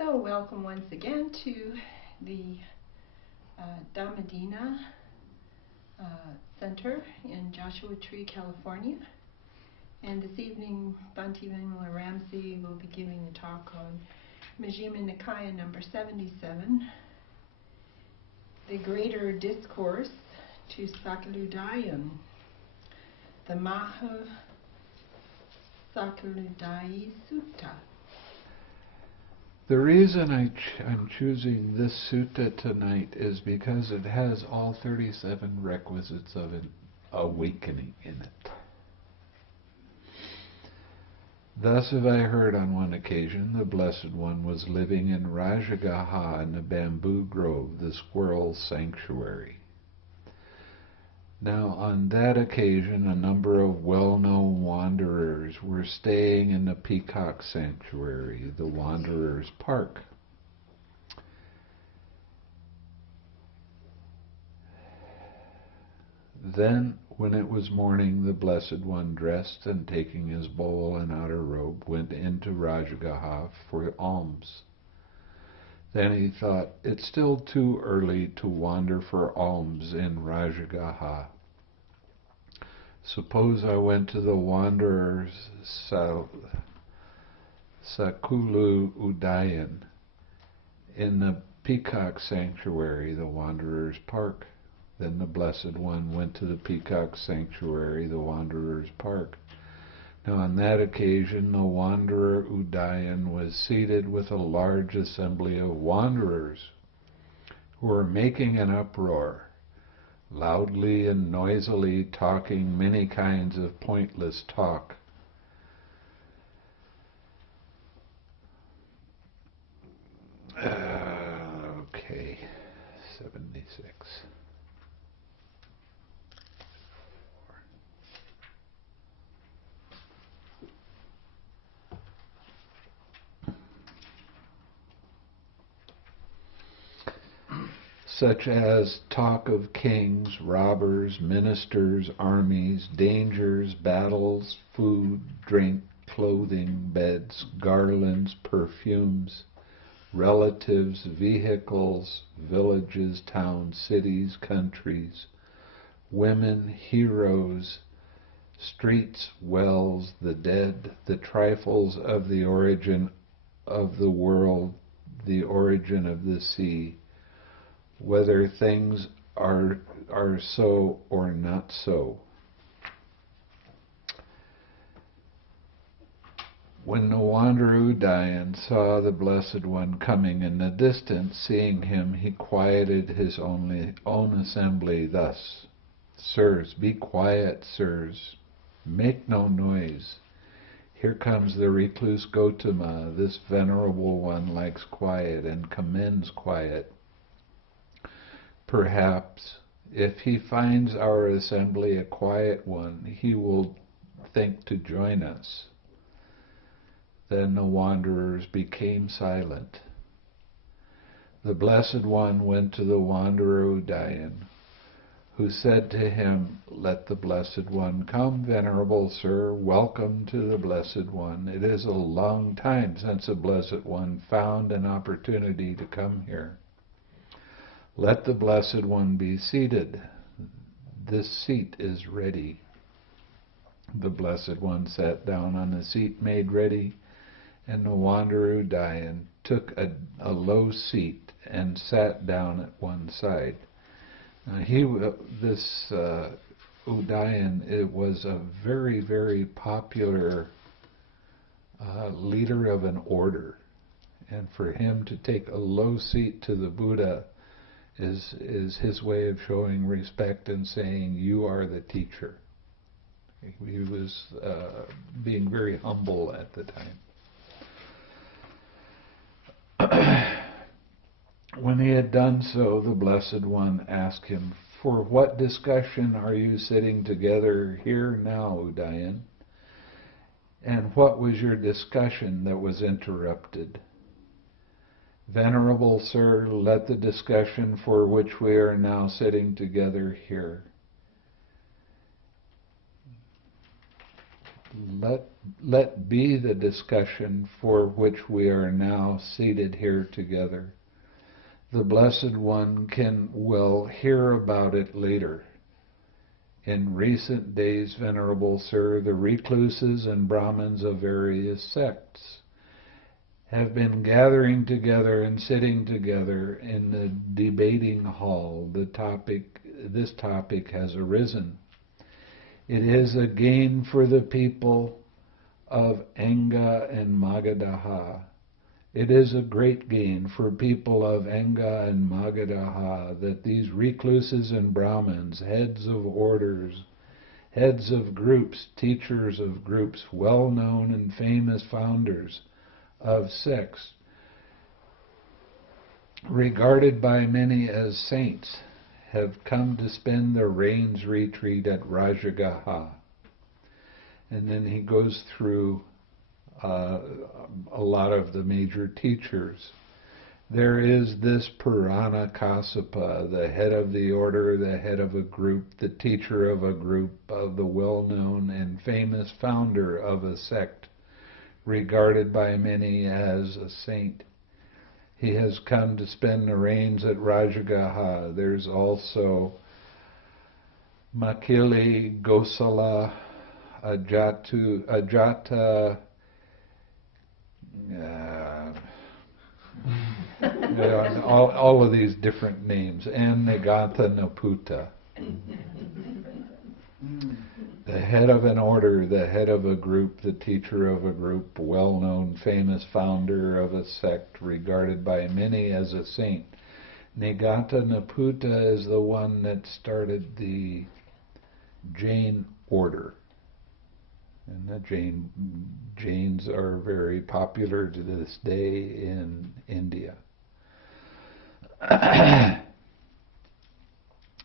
So welcome once again to the Dhammadina Center in Joshua Tree, California. And this evening, Bhante Vimala Ramsey will be giving a talk on Majjhima Nikaya number 77, the Greater Discourse to Sakuludāyin, the Mahāsakuludāyi Sutta. The reason I'm choosing this sutta tonight is because it has all 37 requisites of an awakening in it. Thus have I heard on one occasion the Blessed One was living in Rajagaha in the bamboo grove, the squirrel sanctuary. Now on that occasion a number of well-known wanderers were staying in the peacock sanctuary, the Wanderers' Park. Then, when it was morning, the Blessed One, dressed and taking his bowl and outer robe, went into Rajagaha for alms. Then he thought, it's still too early to wander for alms in Rajagaha. Suppose I went to the wanderers' Sakuludāyin in the peacock sanctuary, the Wanderers' Park. Then the Blessed One went to the peacock sanctuary, the Wanderers' Park. Now on that occasion the wanderer Udāyin was seated with a large assembly of wanderers who were making an uproar, loudly and noisily talking many kinds of pointless talk. Okay, 76. Such as talk of kings, robbers, ministers, armies, dangers, battles, food, drink, clothing, beds, garlands, perfumes, relatives, vehicles, villages, towns, cities, countries, women, heroes, streets, wells, the dead, the trifles of the origin of the world, the origin of the sea, whether things are so or not so. When the wanderer Udāyin saw the Blessed One coming in the distance, seeing him, he quieted his own assembly thus: Sirs, be quiet, sirs, make no noise. Here comes the recluse Gotama. This venerable one likes quiet and commends quiet. Perhaps, if he finds our assembly a quiet one, he will think to join us. Then the wanderers became silent. The Blessed One went to the wanderer Udāyin, who said to him, Let the Blessed One come, venerable sir, welcome to the Blessed One. It is a long time since the Blessed One found an opportunity to come here. Let the Blessed One be seated. This seat is ready. The Blessed One sat down on the seat made ready, and the wanderer Udāyin took a low seat and sat down at one side. Now this Udāyin, it was a very, very popular leader of an order, and for him to take a low seat to the Buddha is his way of showing respect and saying, you are the teacher. He was being very humble at the time. When he had done so, the Blessed One asked him, For what discussion are you sitting together here now, Udāyin? And what was your discussion that was interrupted? Venerable Sir, let the discussion for which we are now sitting together hear. let be the discussion for which we are now seated here together. The Blessed One will hear about it later. In recent days, Venerable Sir, the recluses and Brahmins of various sects have been gathering together and sitting together in the debating hall. This topic has arisen. It is a gain for the people of Anga and Magadha. It is a great gain for people of Anga and Magadha that these recluses and Brahmins, heads of orders, heads of groups, teachers of groups, well-known and famous founders of sects, regarded by many as saints, have come to spend their rains retreat at Rajagaha. And then he goes through a lot of the major teachers. There is this Purana Kassapa, the head of the order, the head of a group, the teacher of a group, of the well-known and famous founder of a sect, regarded by many as a saint. He has come to spend the rains at Rajagaha. There's also Makili, Gosala, Ajata, all of these different names, and Nagantha Naputa. The head of an order, the head of a group, the teacher of a group, well-known, famous founder of a sect, regarded by many as a saint. Nagantha Naputa is the one that started the Jain order. And the Jains are very popular to this day in India.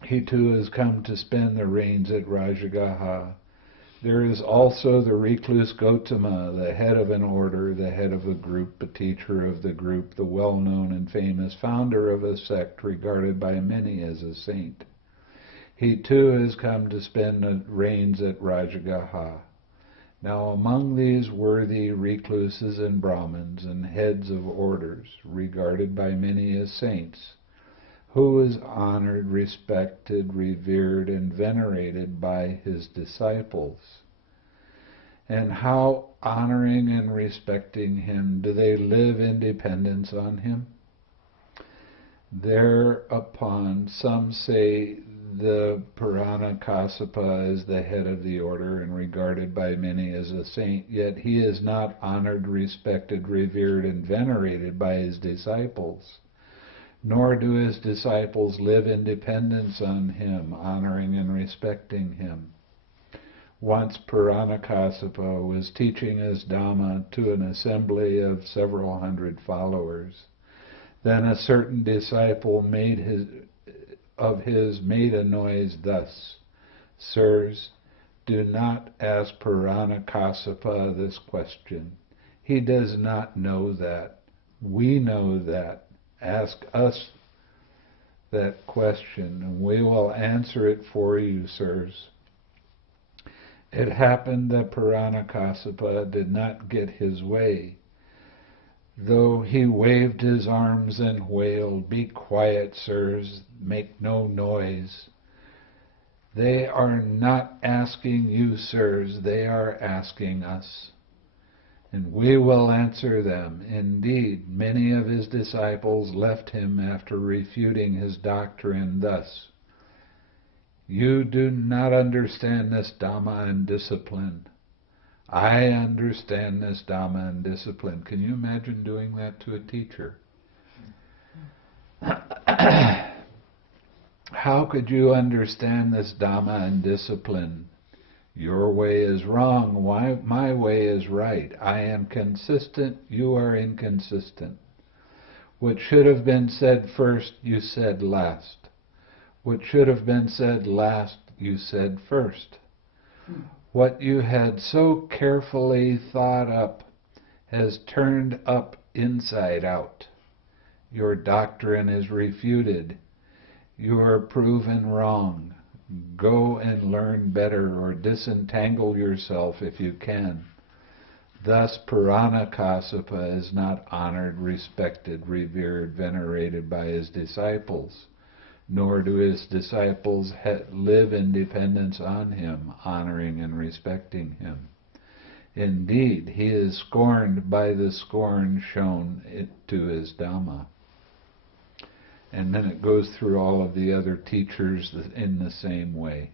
He too has come to spend the rains at Rajagaha. There is also the recluse Gautama, the head of an order, the head of a group, a teacher of the group, the well-known and famous founder of a sect, regarded by many as a saint. He too has come to spend the rains at Rajagaha. Now among these worthy recluses and Brahmins and heads of orders, regarded by many as saints, who is honored, respected, revered, and venerated by his disciples. And how honoring and respecting him do they live in dependence on him? Thereupon some say the Purana Kassapa is the head of the order and regarded by many as a saint, yet he is not honored, respected, revered, and venerated by his disciples. Nor do his disciples live in dependence on him, honoring and respecting him. Once Purana Kassapa was teaching his Dhamma to an assembly of several hundred followers. Then a certain disciple made a noise thus: "Sirs, do not ask Purana Kassapa this question. He does not know that. We know that. Ask us that question, and we will answer it for you, sirs." It happened that Purana Kassapa did not get his way. Though he waved his arms and wailed, "Be quiet, sirs, make no noise. They are not asking you, sirs, they are asking us. And we will answer them." Indeed, many of his disciples left him after refuting his doctrine thus: "You do not understand this Dhamma and discipline. I understand this Dhamma and discipline." Can you imagine doing that to a teacher? How could you understand this Dhamma and discipline? Your way is wrong, my way is right. I am consistent, you are inconsistent. What should have been said first, you said last. What should have been said last, you said first. What you had so carefully thought up has turned up inside out. Your doctrine is refuted. You are proven wrong. Go and learn better, or disentangle yourself if you can. Thus Purana Kassapa is not honored, respected, revered, venerated by his disciples, nor do his disciples live in dependence on him, honoring and respecting him. Indeed, he is scorned by the scorn shown to his Dhamma. And then it goes through all of the other teachers in the same way.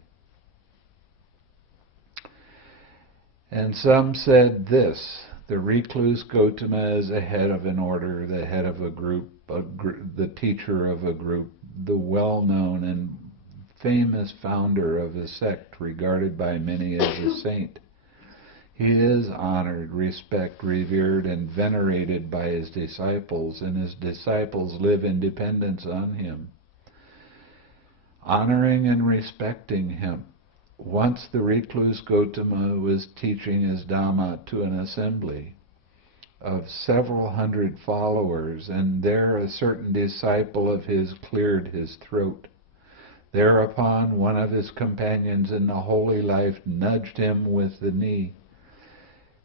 And some said this: the recluse Gotama is a head of an order, the head of a group, the teacher of a group, the well-known and famous founder of a sect, regarded by many as a saint. He is honored, respected, revered, and venerated by his disciples, and his disciples live in dependence on him, honoring and respecting him. Once the recluse Gotama was teaching his Dhamma to an assembly of several hundred followers, and there a certain disciple of his cleared his throat. Thereupon one of his companions in the holy life nudged him with the knee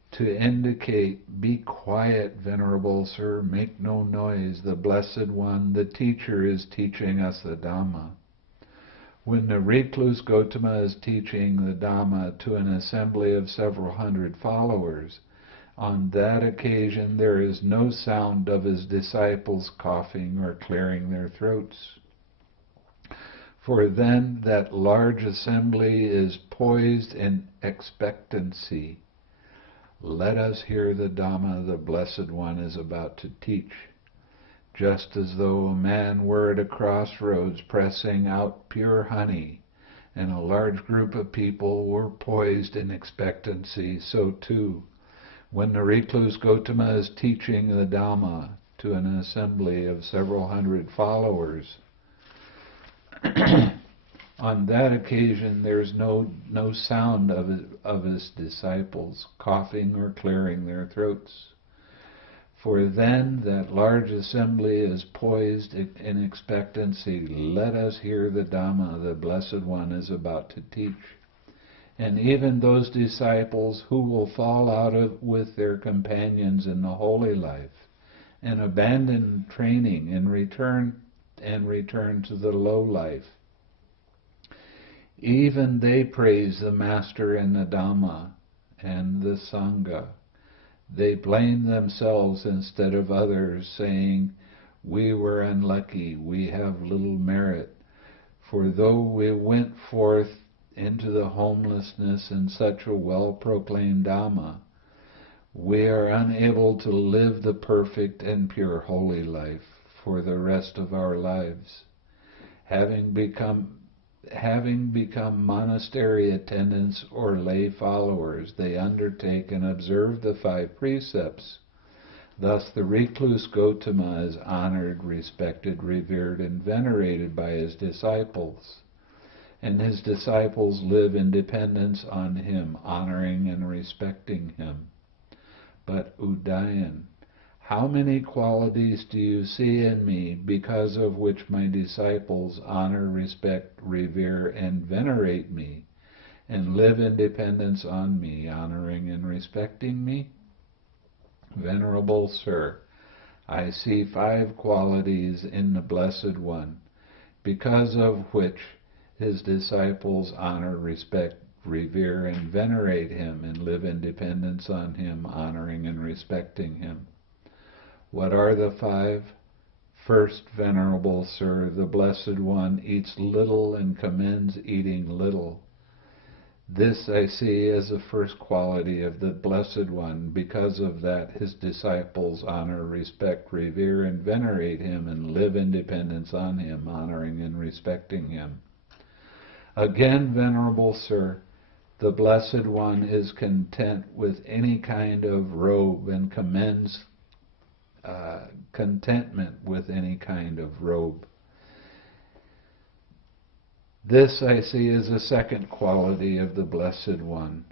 to indicate, "Be quiet, Venerable Sir, make no noise. The Blessed One, the teacher, is teaching us the Dhamma." When the recluse Gotama is teaching the Dhamma to an assembly of several hundred followers, on that occasion there is no sound of his disciples coughing or clearing their throats. For then that large assembly is poised in expectancy. Let us hear the Dhamma the Blessed One is about to teach. Just as though a man were at a crossroads pressing out pure honey, and a large group of people were poised in expectancy, so too, when the recluse Gotama is teaching the Dhamma to an assembly of several hundred followers, on that occasion there's no sound of his disciples coughing or clearing their throats. For then that large assembly is poised in expectancy. Let us hear the Dhamma the Blessed One is about to teach. And even those disciples who will fall out with their companions in the holy life and abandon training and return to the low life, even they praise the Master and the Dhamma and the Sangha. They blame themselves instead of others, saying, "We were unlucky, we have little merit. For though we went forth into the homelessness in such a well-proclaimed Dhamma, we are unable to live the perfect and pure holy life for the rest of our lives. Having become monastery attendants or lay followers, they undertake and observe the 5 precepts. Thus the recluse Gotama is honored, respected, revered, and venerated by his disciples, and his disciples live in dependence on him, honoring and respecting him. But Udayan, how many qualities do you see in me, because of which my disciples honor, respect, revere, and venerate me, and live in dependence on me, honoring and respecting me? Venerable Sir, I see 5 qualities in the Blessed One, because of which his disciples honor, respect, revere, and venerate him, and live in dependence on him, honoring and respecting him. What are the 5? First, Venerable Sir, the Blessed One eats little and commends eating little. This I see as the first quality of the Blessed One. Because of that, his disciples honor, respect, revere, and venerate him, and live in dependence on him, honoring and respecting him. Again, Venerable Sir, the Blessed One is content with any kind of robe and commends contentment with any kind of robe. This I see as a second quality of the Blessed One.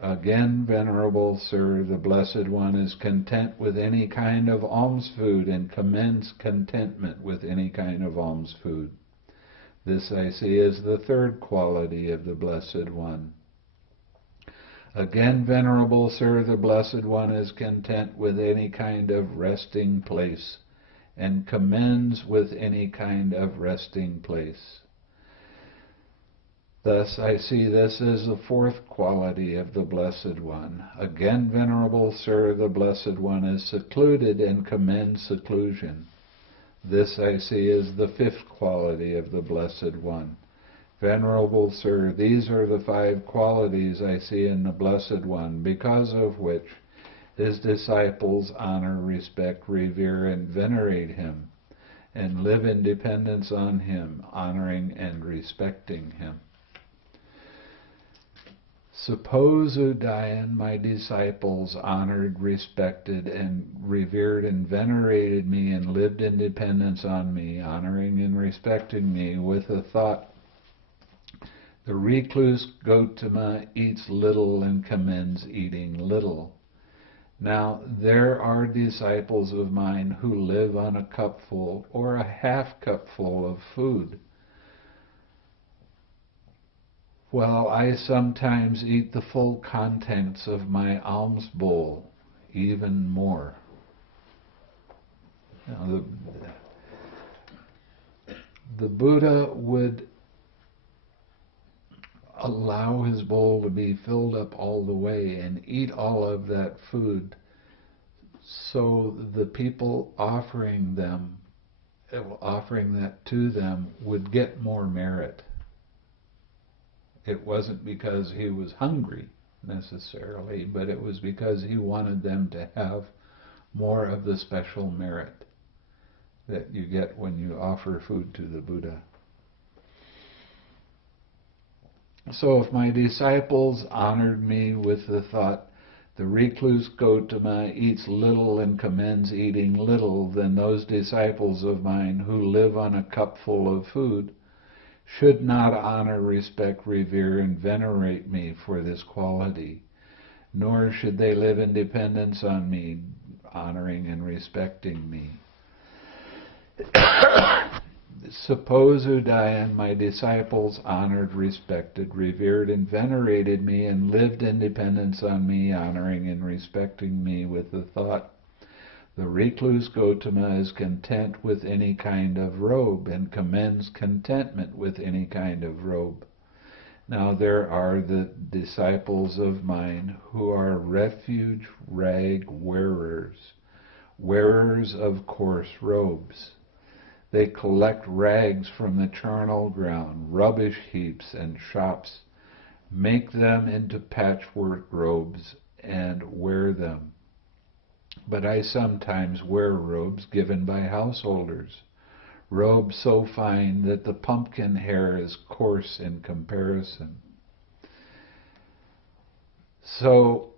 Again, Venerable Sir, the Blessed One is content with any kind of alms food and commends contentment with any kind of alms food. This I see as the third quality of the Blessed One. Again, Venerable Sir, the Blessed One is content with any kind of resting place, and commends with any kind of resting place. Thus I see this as the fourth quality of the Blessed One. Again, Venerable Sir, the Blessed One is secluded and commends seclusion. This I see as the fifth quality of the Blessed One. Venerable Sir, these are the five qualities I see in the Blessed One, because of which his disciples honor, respect, revere, and venerate him, and live in dependence on him, honoring and respecting him. Suppose, Udayan, my disciples honored, respected, and revered and venerated me and lived in dependence on me, honoring and respecting me with the thought, the recluse Gotama eats little and commends eating little. Now, there are disciples of mine who live on a cupful or a half cupful of food, while I sometimes eat the full contents of my alms bowl, even more. Now, the Buddha would allow his bowl to be filled up all the way and eat all of that food, so the people offering that to them would get more merit. It wasn't because he was hungry necessarily, but it was because he wanted them to have more of the special merit that you get when you offer food to the Buddha. So if my disciples honored me with the thought, the recluse Gotama eats little and commends eating little, then those disciples of mine who live on a cupful of food should not honor, respect, revere, and venerate me for this quality, nor should they live in dependence on me, honoring and respecting me. Suppose, Udayan, my disciples honored, respected, revered, and venerated me, and lived in dependence on me, honoring and respecting me with the thought, the recluse Gotama is content with any kind of robe, and commends contentment with any kind of robe. Now there are the disciples of mine who are refuge rag wearers, wearers of coarse robes. They collect rags from the charnel ground, rubbish heaps, and shops, make them into patchwork robes, and wear them. But I sometimes wear robes given by householders, robes so fine that the pumpkin hair is coarse in comparison. So,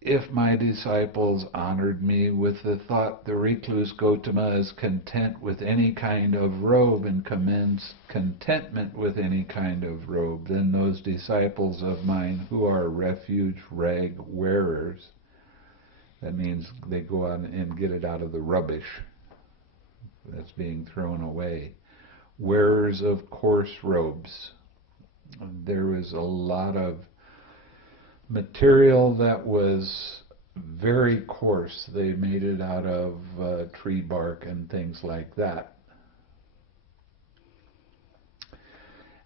if my disciples honored me with the thought, the recluse Gotama is content with any kind of robe and commends contentment with any kind of robe, then those disciples of mine who are refuge rag wearers, that means they go out and get it out of the rubbish that's being thrown away. Wearers of coarse robes. There was a lot of material that was very coarse. They made it out of tree bark and things like that.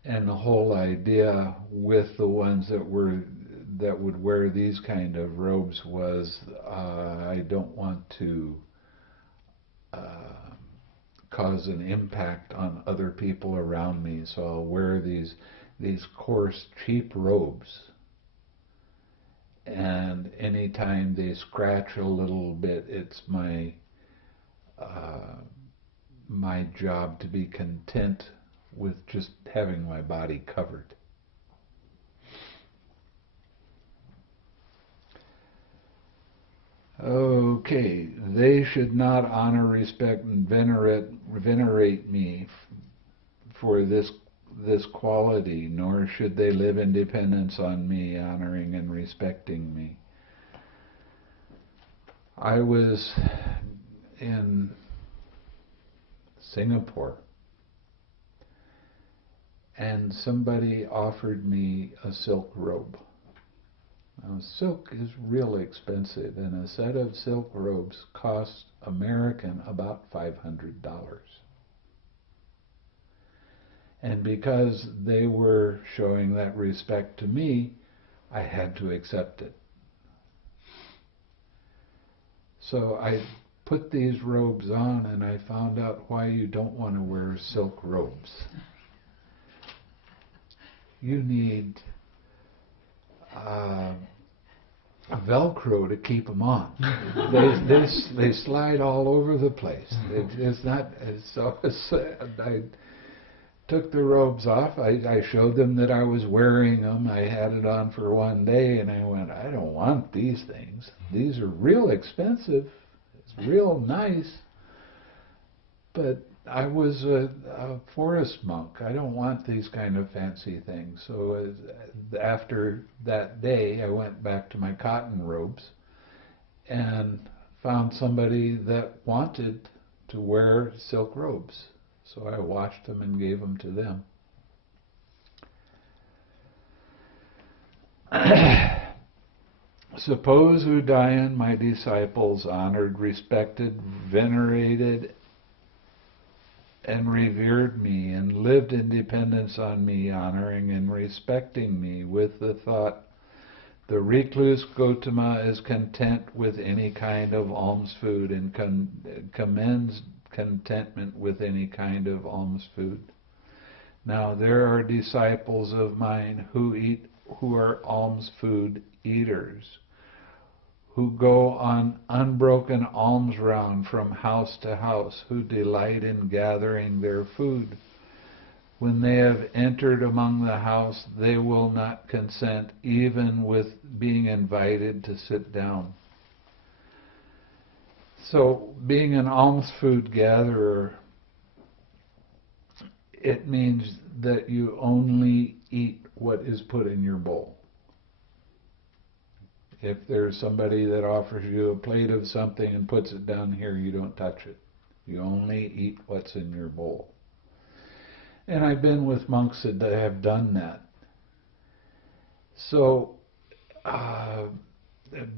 And the whole idea with the ones that would wear these kind of robes was, I don't want to cause an impact on other people around me, so I'll wear these coarse, cheap robes. And anytime they scratch a little bit, it's my job to be content with just having my body covered. Okay, they should not honor, respect, and venerate me for this quality, nor should they live in dependence on me, honoring and respecting me. I was in Singapore, and somebody offered me a silk robe. Now, silk is really expensive, and a set of silk robes costs American about $500. And because they were showing that respect to me, I had to accept it. So I put these robes on, and I found out why you don't want to wear silk robes. You need Velcro to keep them on. They slide all over the place. It's not so. I took the robes off. I showed them that I was wearing them. I had it on for one day, and I went, I don't want these things. These are real expensive. It's real nice. But I was a forest monk. I don't want these kind of fancy things. So after that day, I went back to my cotton robes and found somebody that wanted to wear silk robes. So I washed them and gave them to them. Suppose, Udayan, my disciples honored, respected, venerated, and revered me, and lived in dependence on me, honoring and respecting me, with the thought, the recluse Gautama is content with any kind of alms food, and commends contentment with any kind of alms food. Now there are disciples of mine who are alms food eaters, who go on unbroken alms round from house to house, who delight in gathering their food. When they have entered among the house, they will not consent even with being invited to sit down. So, being an alms food gatherer, it means that you only eat what is put in your bowl. If there's somebody that offers you a plate of something and puts it down here, you don't touch it. You only eat what's in your bowl. And I've been with monks that have done that. So,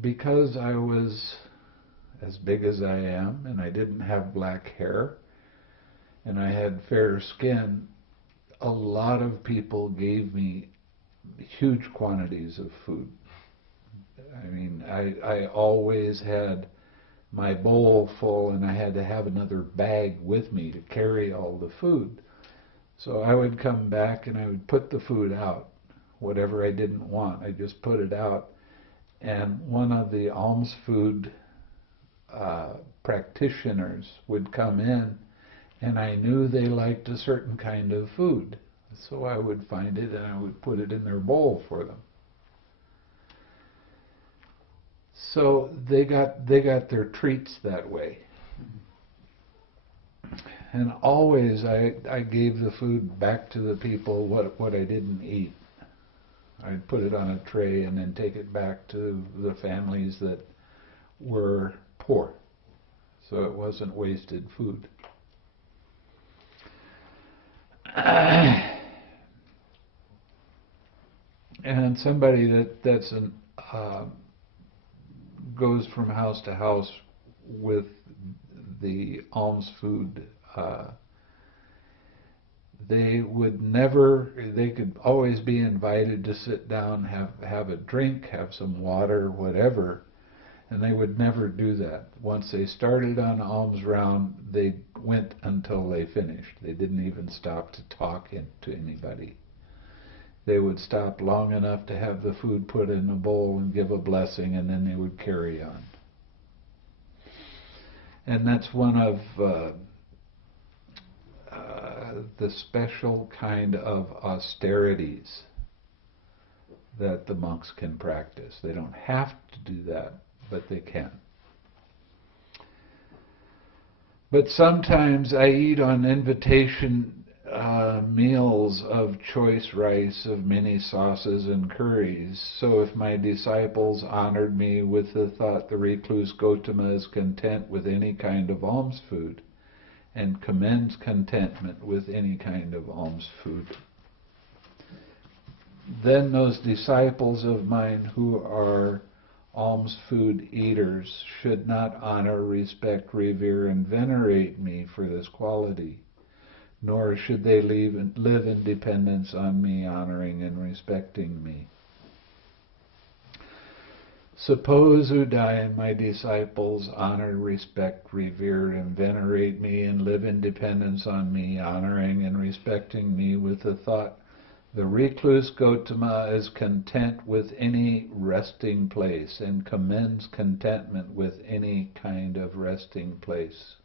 because I was as big as I am, and I didn't have black hair, and I had fair skin, a lot of people gave me huge quantities of food. I mean, I always had my bowl full, and I had to have another bag with me to carry all the food. So I would come back and I would put the food out. Whatever I didn't want, I just put it out. And one of the alms food practitioners would come in, and I knew they liked a certain kind of food. So I would find it and I would put it in their bowl for them. So they got their treats that way. And always I gave the food back to the people what I didn't eat. I'd put it on a tray and then take it back to the families that were poor. So it wasn't wasted food. And somebody that's goes from house to house with the alms food, they could always be invited to sit down, have a drink, have some water, whatever, and they would never do that. Once they started on alms round, they went until they finished. They didn't even stop to talk to anybody. They would stop long enough to have the food put in a bowl and give a blessing, and then they would carry on. And that's one of the special kind of austerities that the monks can practice. They don't have to do that, but they can. But sometimes I eat on invitation meals of choice rice, of many sauces and curries. So if my disciples honored me with the thought, the recluse Gautama is content with any kind of alms food, and commends contentment with any kind of alms food. Then those disciples of mine who are alms food eaters should not honor, respect, revere, and venerate me for this quality, nor should they live in dependence on me, honoring and respecting me. Suppose, Udayan, my disciples honor, respect, revere, and venerate me, and live in dependence on me, honoring and respecting me, with the thought, the recluse Gotama is content with any resting place and commends contentment with any kind of resting place.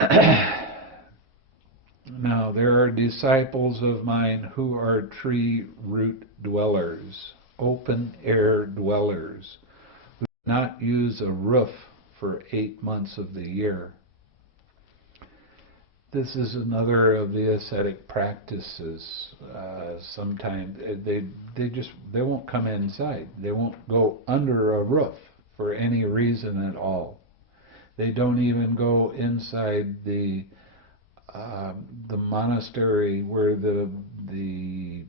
Now, there are disciples of mine who are tree root dwellers, open air dwellers, who do not use a roof for 8 months of the year. This is another of the ascetic practices. Sometimes they won't come inside. They won't go under a roof for any reason at all. They don't even go inside the monastery where the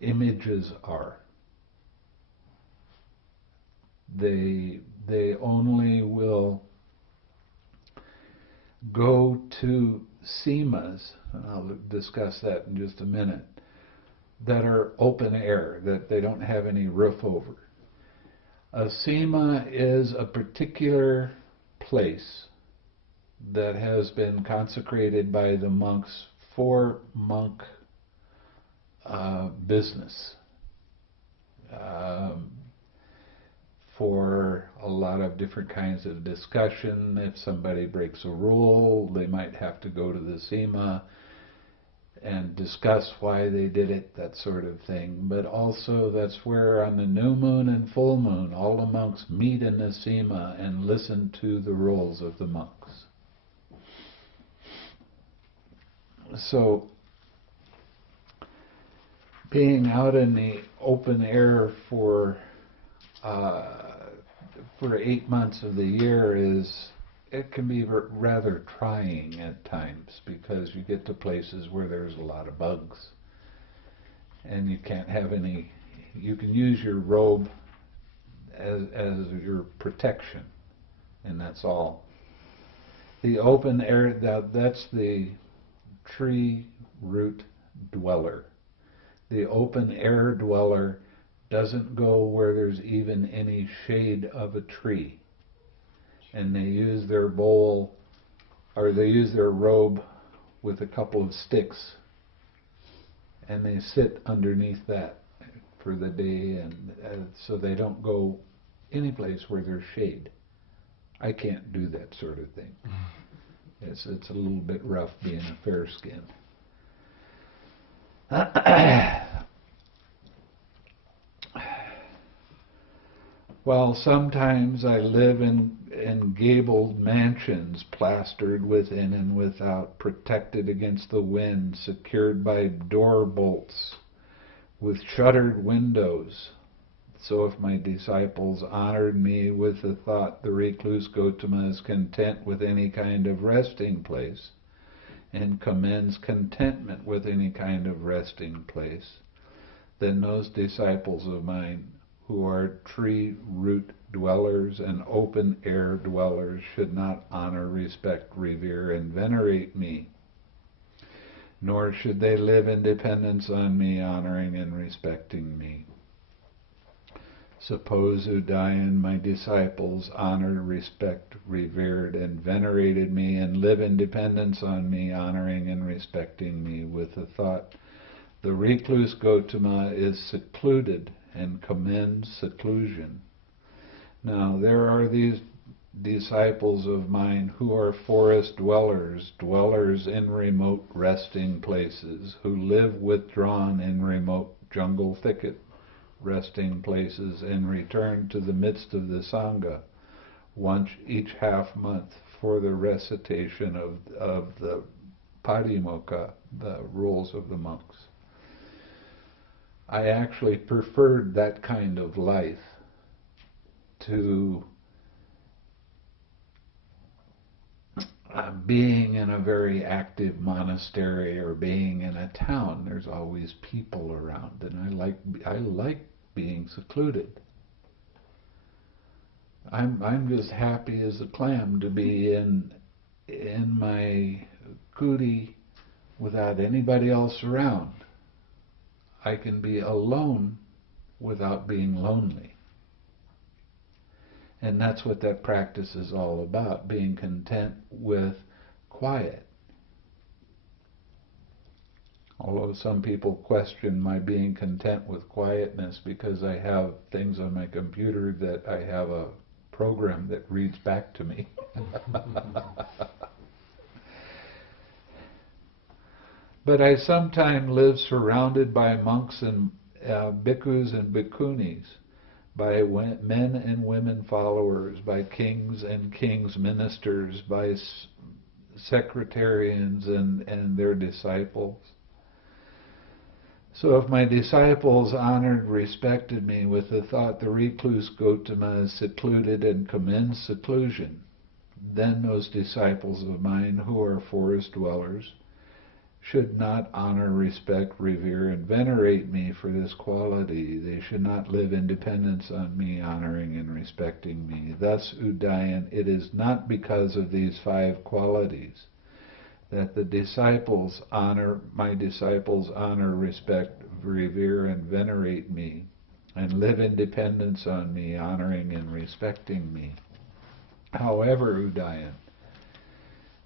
images are. They only will go to semas, and I'll discuss that in just a minute, that are open air, that they don't have any roof over. A sema is a particular place that has been consecrated by the monks for monk business, for a lot of different kinds of discussion. If somebody breaks a rule, they might have to go to the sema and discuss why they did it, that sort of thing. But also that's where on the new moon and full moon all the monks meet in the sema and listen to the rules of the monks. So being out in the open air for 8 months of the year it can be rather trying at times, because you get to places where there's a lot of bugs and you can't have any. You can use your robe as your protection, and that's all. The open air, that's the tree root dweller. The open air dweller doesn't go where there's even any shade of a tree. And they use their bowl, or they use their robe with a couple of sticks, and they sit underneath that for the day, and so they don't go any place where there's shade. I can't do that sort of thing. It's a little bit rough being a fair skin. While sometimes I live in gabled mansions, plastered within and without, protected against the wind, secured by door bolts, with shuttered windows. So if my disciples honored me with the thought, the recluse Gotama is content with any kind of resting place, and commends contentment with any kind of resting place, then those disciples of mine who are tree root dwellers and open air dwellers should not honor, respect, revere, and venerate me, nor should they live in dependence on me, honoring and respecting me. Suppose, Udayan, my disciples honored, respect, revered, and venerated me, and live in dependence on me, honoring and respecting me, with the thought, the recluse Gotama is secluded and commends seclusion. Now, there are these disciples of mine who are forest dwellers, dwellers in remote resting places, who live withdrawn in remote jungle thicket resting places, and return to the midst of the Sangha once each half month for the recitation of the Padimokkha, the rules of the monks. I actually preferred that kind of life to being in a very active monastery or being in a town, there's always people around, and I like being secluded. I'm just happy as a clam to be in my kuti without anybody else around. I can be alone without being lonely. And that's what that practice is all about, being content with quiet. Although some people question my being content with quietness because I have things on my computer that I have a program that reads back to me. But I sometimes live surrounded by monks and bhikkhus and bhikkhunis, by men and women followers, by kings and kings ministers, by secretarians and their disciples. So if my disciples honored, respected me with the thought the recluse Gautama is secluded and commends seclusion, then those disciples of mine who are forest dwellers should not honor, respect, revere, and venerate me for this quality. They should not live in dependence on me, honoring and respecting me. Thus, Udayan, it is not because of these 5 qualities that the disciples honor, my disciples honor, respect, revere, and venerate me, and live in dependence on me, honoring and respecting me. However, Udayan,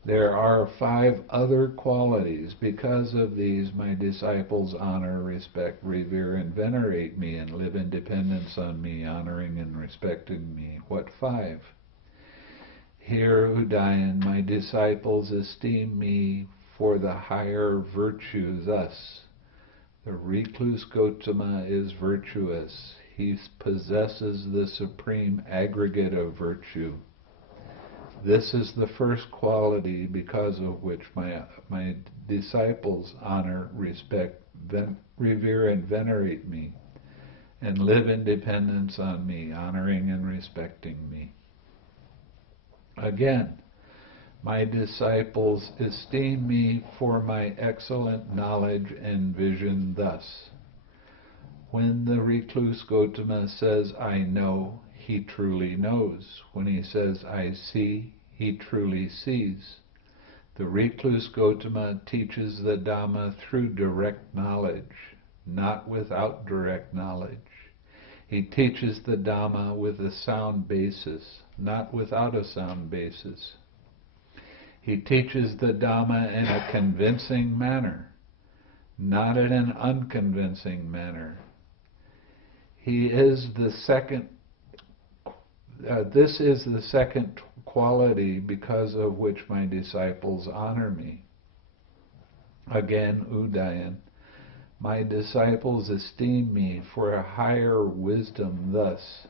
there are 5 other qualities. Because of these, my disciples honor, respect, revere, and venerate me, and live in dependence on me, honoring and respecting me. What 5? Here, Udayan, my disciples esteem me for the higher virtue. Thus, the recluse Gautama is virtuous. He possesses the supreme aggregate of virtue. This is the first quality because of which my disciples honor, respect, revere, and venerate me, and live in dependence on me, honoring and respecting me. Again, my disciples esteem me for my excellent knowledge and vision. Thus, when the recluse Gautama says, I know, he truly knows. When he says, I see, he truly sees. The recluse Gautama teaches the Dhamma through direct knowledge, not without direct knowledge. He teaches the Dhamma with a sound basis, not without a sound basis. He teaches the Dhamma in a convincing manner, not in an unconvincing manner. He is the second this is the second quality because of which my disciples honor me. Again, Udayan, my disciples esteem me for a higher wisdom. Thus,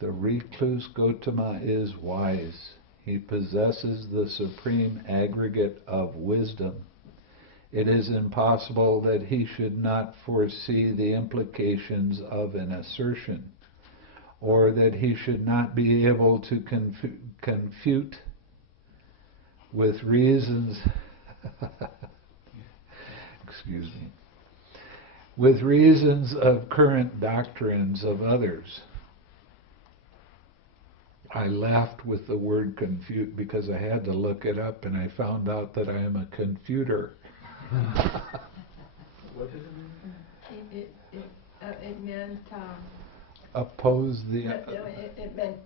the recluse Gautama is wise. He possesses the supreme aggregate of wisdom. It is impossible that he should not foresee the implications of an assertion, or that he should not be able to confute with reasons excuse me, with reasons of current doctrines of others. I laughed with the word confute because I had to look it up, and I found out that I am a confuter. What does it mean? It meant Oppose the... it meant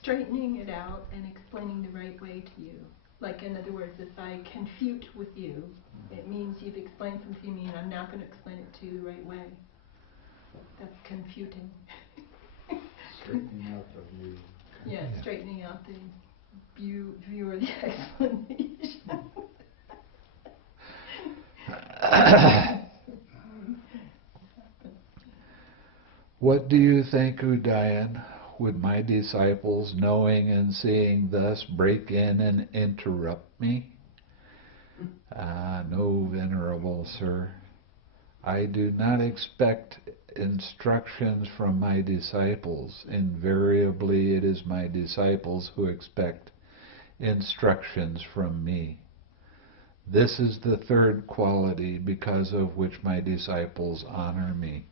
straightening it out and explaining the right way to you. Like, in other words, if I confute with you, it means you've explained something to me and I'm not going to explain it to you the right way. That's confuting. Straightening out the view. Yeah, straightening out the view or the explanation. What do you think, Udayan? Would my disciples, knowing and seeing thus, break in and interrupt me? No, Venerable Sir. I do not expect instructions from my disciples. Invariably, it is my disciples who expect instructions from me. This is the third quality because of which my disciples honor me.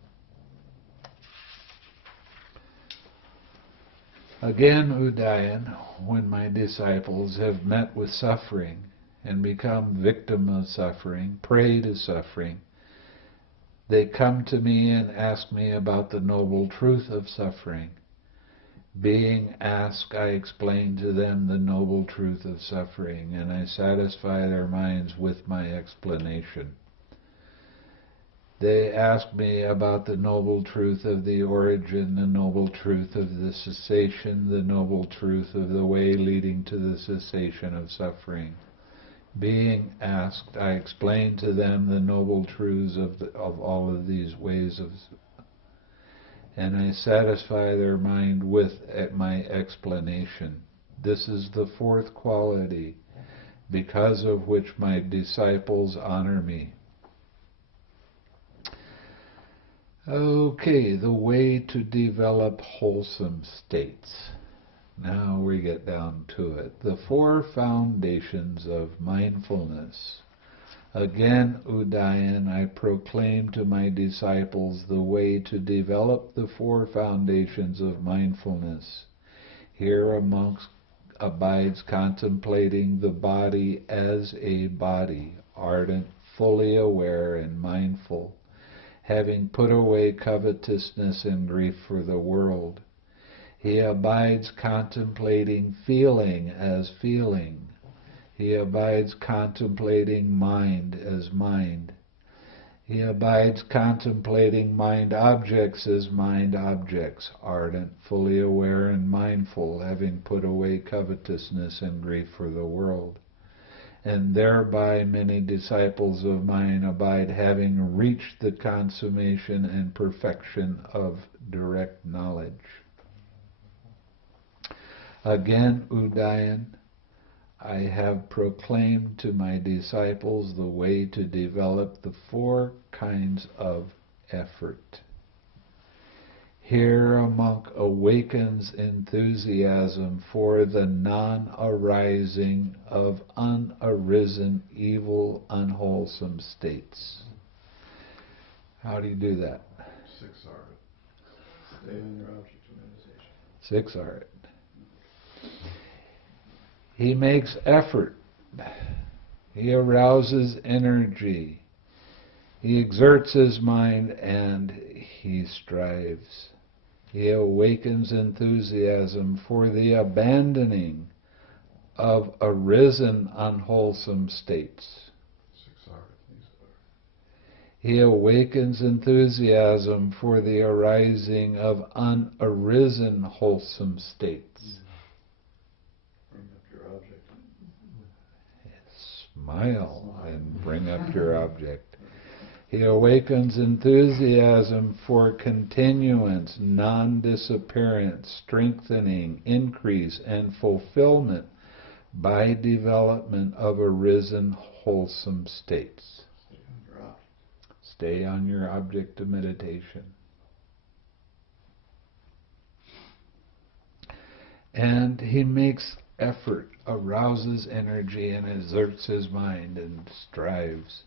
Again, Udayan, when my disciples have met with suffering and become victim of suffering, prey to suffering, they come to me and ask me about the noble truth of suffering. Being asked, I explain to them the noble truth of suffering, and I satisfy their minds with my explanation. They ask me about the noble truth of the origin, the noble truth of the cessation, the noble truth of the way leading to the cessation of suffering. Being asked, I explain to them the noble truths of all of these ways of, and I satisfy their mind with my explanation. This is the fourth quality, because of which my disciples honor me. Okay, the way to develop wholesome states. Now we get down to it. The four foundations of mindfulness. Again, Udayan, I proclaim to my disciples the way to develop the four foundations of mindfulness. Here a monk abides contemplating the body as a body, ardent, fully aware and mindful, having put away covetousness and grief for the world. He abides contemplating feeling as feeling. He abides contemplating mind as mind. He abides contemplating mind objects as mind objects, ardent, fully aware and mindful, having put away covetousness and grief for the world. And thereby many disciples of mine abide, having reached the consummation and perfection of direct knowledge. Again, Udayan, I have proclaimed to my disciples the way to develop the four kinds of effort. Here a monk awakens enthusiasm for the non-arising of unarisen evil, unwholesome states. How do you do that? 6 are it. Stay on your object of meditation. 6 are it. He makes effort. He arouses energy. He exerts his mind and he strives. He awakens enthusiasm for the abandoning of arisen unwholesome states. 6 are it. These are. He awakens enthusiasm for the arising of unarisen wholesome states. Bring up your object. Smile and bring up your object. He awakens enthusiasm for continuance, non-disappearance, strengthening, increase, and fulfillment by development of arisen wholesome states. Stay on your object. Stay on your object of meditation. And he makes effort, arouses energy, and exerts his mind and strives.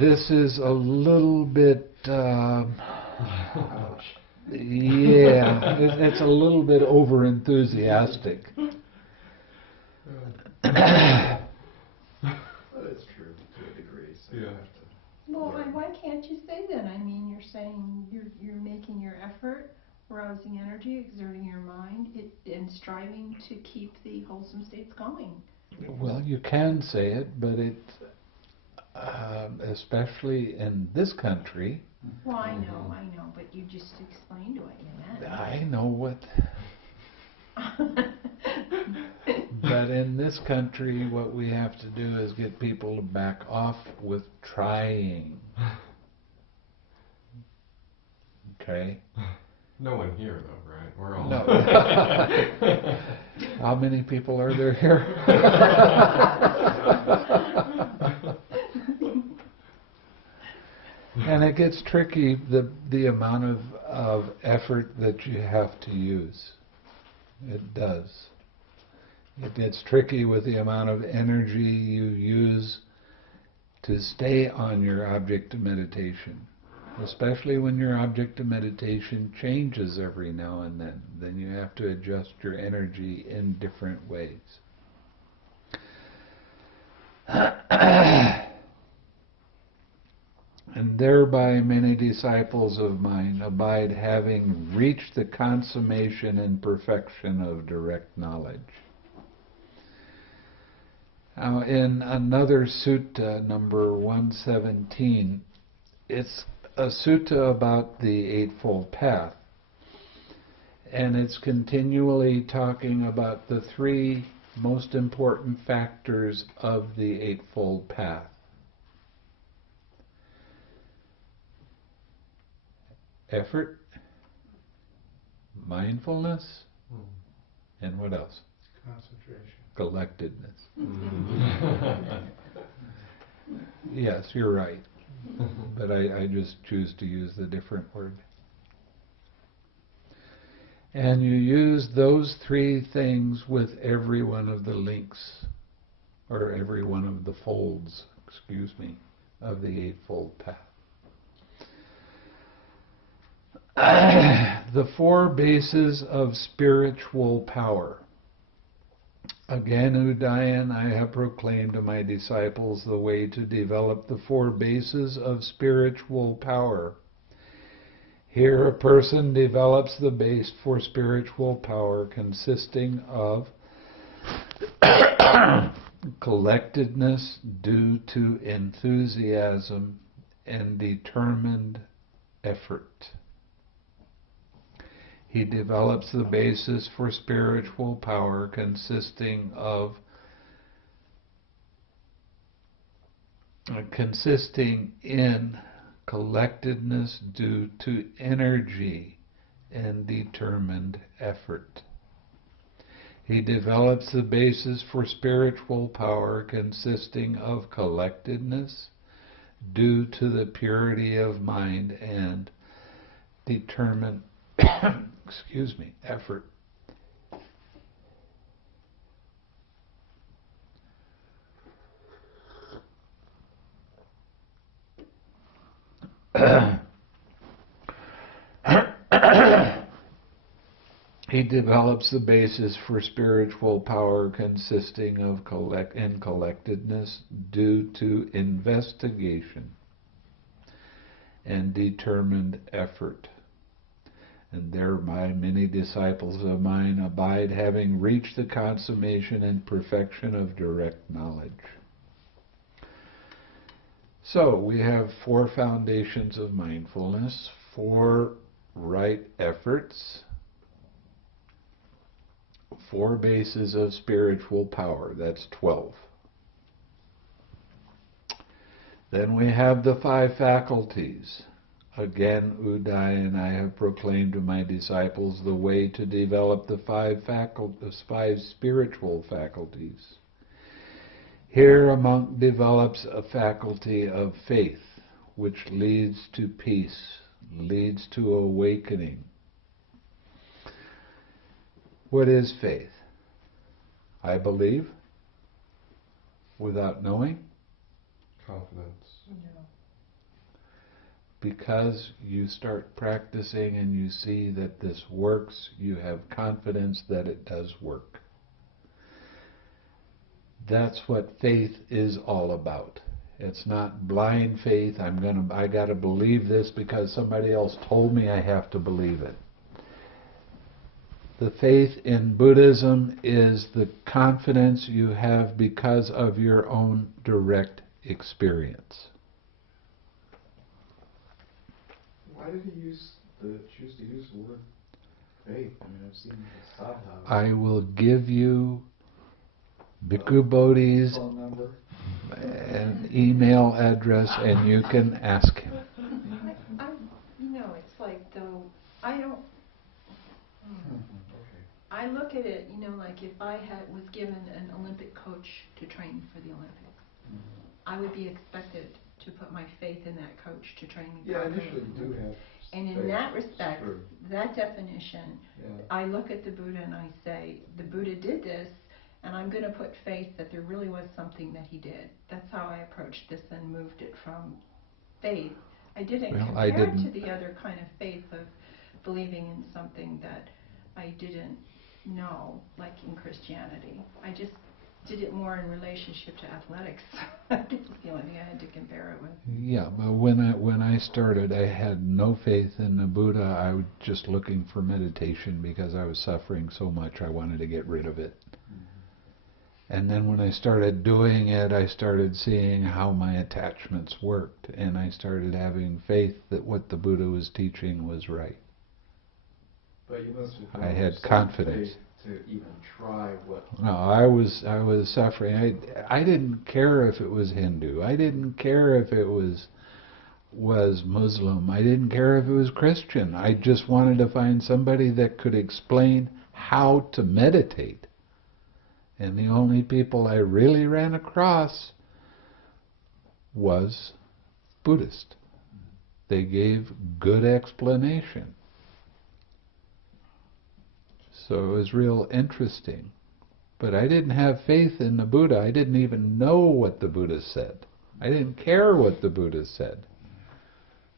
This is a little bit, Ouch. yeah, it's a little bit over-enthusiastic. But it's true to a degree. So you have to Well, learn. why can't you say that? I mean, you're saying you're making your effort, arousing energy, exerting your mind, and striving to keep the wholesome states going. Well, you can say it, but it, especially in this country, Well, I know, but you just explained what you meant. I know what. But in this country, what we have to do is get people to back off with trying. Okay? No one here, though, right? We're all. No. How many people are there here? And it gets tricky, the amount of effort that you have to use. It does. It gets tricky with the amount of energy you use to stay on your object of meditation, especially when your object of meditation changes every now and then. Then you have to adjust your energy in different ways. And thereby many disciples of mine abide, having reached the consummation and perfection of direct knowledge. Now, in another sutta, number 117, it's a sutta about the Eightfold Path. And it's continually talking about the three most important factors of the Eightfold Path. Effort, mindfulness, and what else? Concentration. Collectedness. Yes, you're right. But I just choose to use the different word. And you use those three things with every one of the links, or every one of the folds, of the Eightfold Path. The four bases of spiritual power. Again, Udayan, I have proclaimed to my disciples the way to develop the four bases of spiritual power. Here a person develops the base for spiritual power consisting of collectedness due to enthusiasm and determined effort. He develops the basis for spiritual power consisting in collectedness due to energy and determined effort. He develops the basis for spiritual power consisting of collectedness due to the purity of mind and determined effort. He develops the basis for spiritual power consisting of collectedness due to investigation and determined effort. And thereby many disciples of mine abide, having reached the consummation and perfection of direct knowledge. So we have four foundations of mindfulness, four right efforts, four bases of spiritual power. That's 12. Then we have the five faculties. Again, Udayan, I have proclaimed to my disciples the way to develop the five spiritual faculties. Here a monk develops a faculty of faith, which leads to peace, leads to awakening. What is faith? I believe without knowing? Confidence. Because you start practicing and you see that this works, you have confidence that it does work. That's what faith is all about. It's not blind faith. I got to believe this because somebody else told me I have to believe it. The faith in Buddhism is the confidence you have because of your own direct experience. Why did he choose to use the word faith? I mean, I've seen the sadhana. I will give you Bhikkhu Bodhi's phone number, an email address, and you can ask him. It's like though I don't. I look at it, like if I was given an Olympic coach to train for the Olympics, I would be expected to put my faith in that coach to train me properly. initially you do have. And in that respect, that definition, Yeah. I look at the Buddha and I say, the Buddha did this, And I'm going to put faith that there really was something that he did. That's how I approached this and moved it from faith. I didn't compare it to the other kind of faith of believing in something that I didn't know, like in Christianity. I just did it more in relationship to athletics. That's the only thing I had to compare it with. Yeah, but when I started, I had no faith in the Buddha. I was just looking for meditation because I was suffering so much. I wanted to get rid of it. And then when I started doing it, I started seeing how my attachments worked, and I started having faith that what the Buddha was teaching was right. But you must have I had confidence to even try what. No, I was suffering. I didn't care if it was Hindu. I didn't care if it was Muslim. I didn't care if it was Christian. I just wanted to find somebody that could explain how to meditate. And the only people I really ran across was Buddhist. They gave good explanation. So it was real interesting. But I didn't have faith in the Buddha. I didn't even know what the Buddha said. I didn't care what the Buddha said.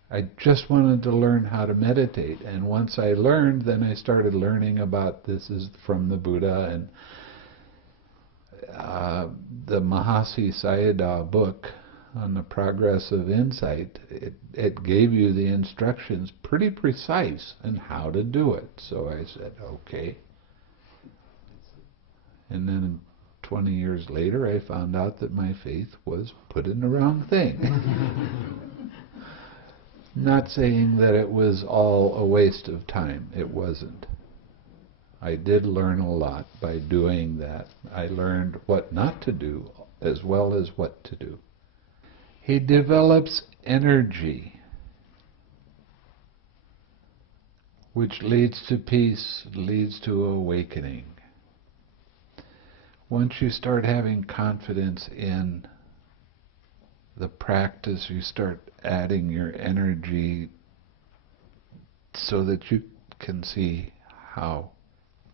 I just wanted to learn how to meditate. And once I learned, then I started learning about this is from the Buddha. And the Mahāsakuludāyi book on the progress of insight, it gave you the instructions pretty precise on how to do it. So I said, okay. And then 20 years later, I found out that my faith was put in the wrong thing. Not saying that it was all a waste of time. It wasn't. I did learn a lot by doing that. I learned what not to do as well as what to do. He develops energy, which leads to peace, leads to awakening. Once you start having confidence in the practice, you start adding your energy so that you can see how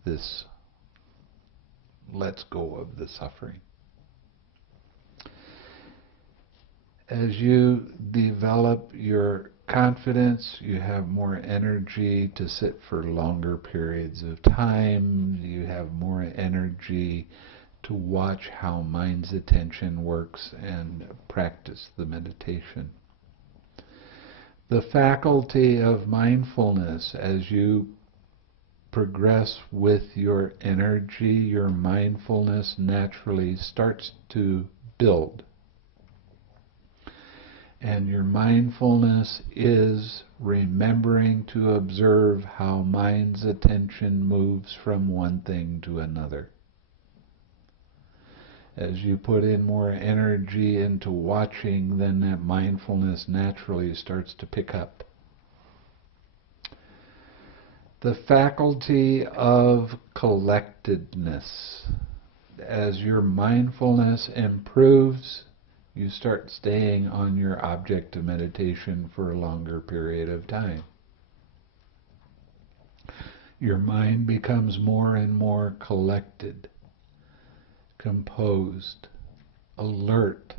this lets go of the suffering. As you develop your confidence, you have more energy to sit for longer periods of time. You have more energy to watch how mind's attention works and practice the meditation. The faculty of mindfulness, as you progress with your energy, your mindfulness naturally starts to build. And your mindfulness is remembering to observe how mind's attention moves from one thing to another. As you put in more energy into watching, then that mindfulness naturally starts to pick up. The faculty of collectedness. As your mindfulness improves, you start staying on your object of meditation for a longer period of time. Your mind becomes more and more collected, composed, alert.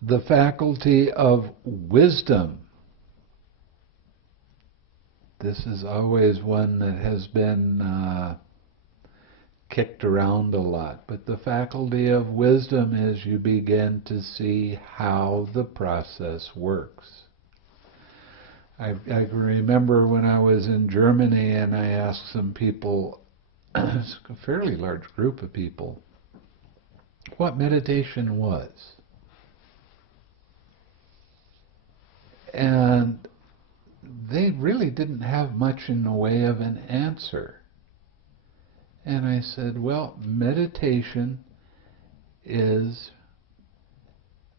The faculty of wisdom. This is always one that has been kicked around a lot, but the faculty of wisdom is you begin to see how the process works. I remember when I was in Germany and I asked some people, a fairly large group of people, what meditation was. And they really didn't have much in the way of an answer. And I said, well, meditation is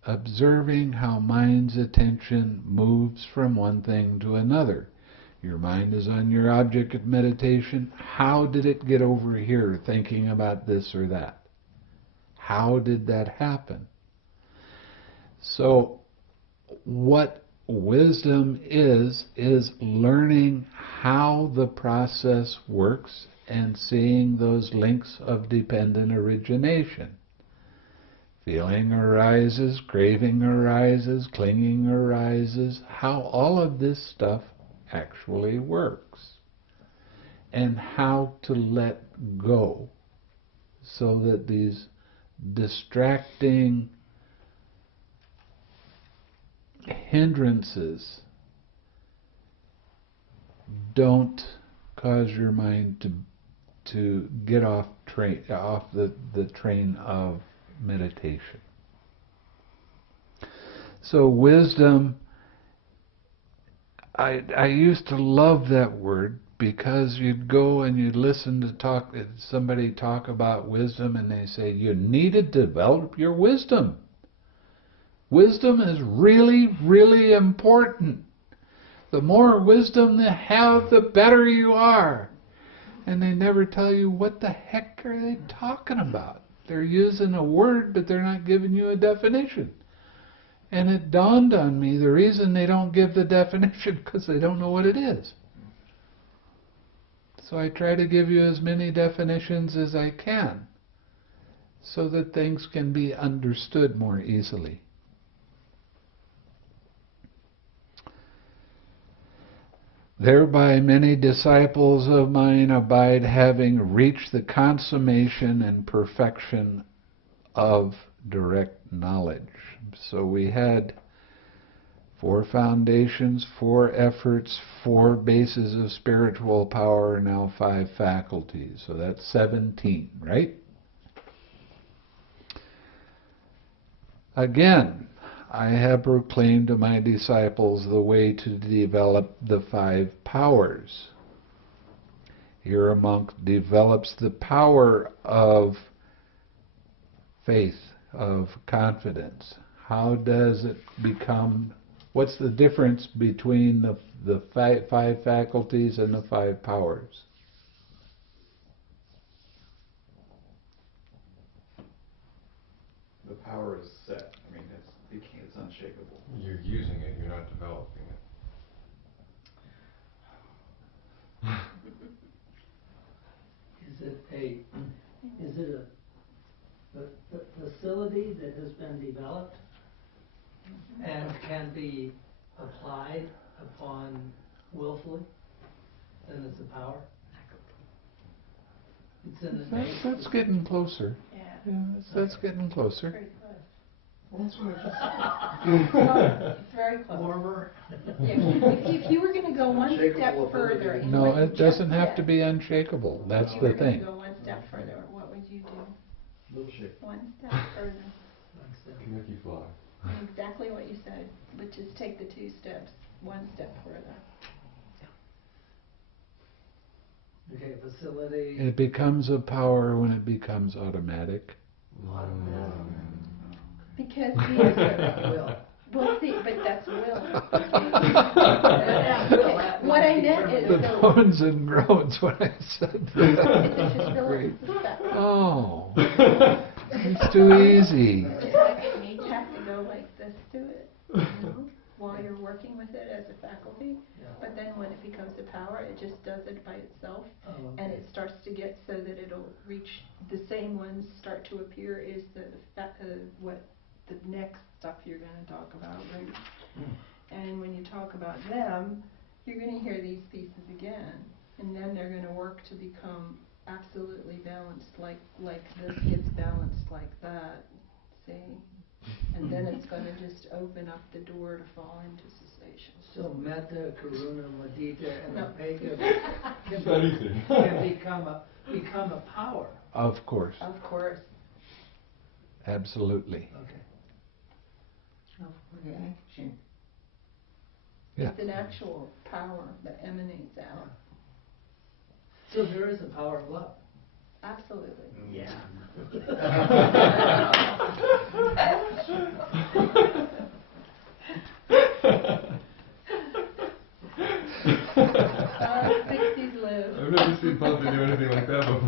observing how mind's attention moves from one thing to another. Your mind is on your object of meditation. How did it get over here thinking about this or that? How did that happen? So what wisdom is learning how the process works and seeing those links of dependent origination. Feeling arises, craving arises, clinging arises, how all of this stuff actually works, and how to let go so that these distracting hindrances don't cause your mind to get off the train of meditation. So wisdom, I used to love that word, because you'd go and you'd listen to somebody talk about wisdom, and they say, you need to develop your wisdom. Wisdom is really, really important. The more wisdom you have, the better you are. And they never tell you what the heck are they talking about. They're using a word, but they're not giving you a definition. And it dawned on me, the reason they don't give the definition, because they don't know what it is. So I try to give you as many definitions as I can, so that things can be understood more easily. Thereby many disciples of mine abide, having reached the consummation and perfection of direct knowledge. So we had 4 foundations, 4 efforts, 4 bases of spiritual power, now 5 faculties. So that's 17, right? Again, I have proclaimed to my disciples the way to develop the 5 powers. Here a monk develops the power of faith, of confidence. How does it become, what's the difference between the 5 faculties and the 5 powers? The power is set. I mean, it's unshakable. You're using it, you're not developing it. Is it a facility that has been developed and can be applied upon willfully? Then it's a power. It's in the name. That's getting closer. Yeah. That's getting closer. Very close. Well, that's what I just It's very close. Warmer. Yeah. If you were going to go one step Unshakable further, ability. in No, what you it doesn't just have to said, be unshakable. That's if you the were going thing. to go one step further, what would you do? little shake. One step further. Can make you fly. Exactly what you said, which is take the 2 steps, one step further. Okay, facility. It becomes a power when it becomes automatic. Because Will. well, see, but that's will. That What I will meant is The the moans and groans when I said it's a that. facility. It's Oh, it's too easy. like you have to go like this to it, while you're working with it as a faculty. Yeah. But then when it becomes a power, it just does it by itself, Oh, okay. and it starts to get so that it'll reach the same ones start to appear is what the next stuff you're going to talk about, right? And when you talk about them, you're going to hear these pieces again, and then they're going to work to become absolutely balanced, like this gets balanced like that, see? And then it's going to just open up the door to fall into cessation. So metta, karuna, mudita, and No. upekkha Anything. can become a power. Of course, Of course. absolutely. Okay. Reaction. Yeah. It's an actual power that emanates out. So there is a power of love. Absolutely. Yeah. Pixies live. I've never seen Pumpy do anything like that before.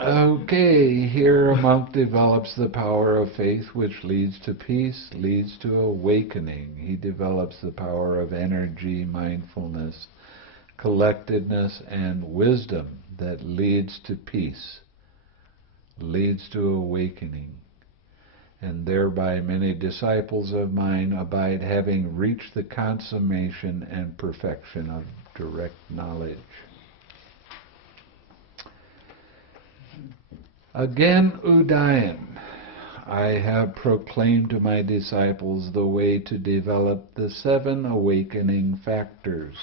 Okay, here a monk develops the power of faith, which leads to peace, leads to awakening. He develops the power of energy, mindfulness, collectedness, and wisdom that leads to peace, leads to awakening. And thereby many disciples of mine abide, having reached the consummation and perfection of direct knowledge. Again, Udayan, I have proclaimed to my disciples the way to develop the 7 awakening factors.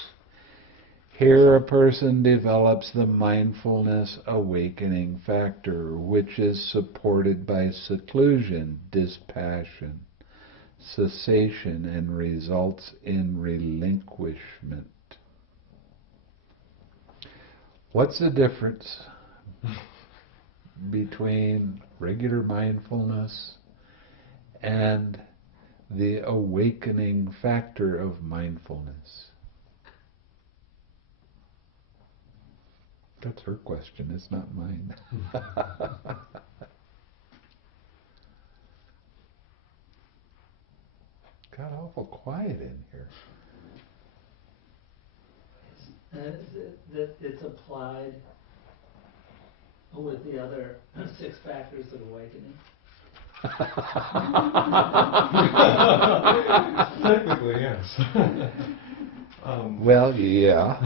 Here a person develops the mindfulness awakening factor, which is supported by seclusion, dispassion, cessation, and results in relinquishment. What's the difference between regular mindfulness and the awakening factor of mindfulness? That's her question, it's not mine. Got awful quiet in here. That it's applied with the other 6 factors of awakening. Technically, yes. Well, yeah.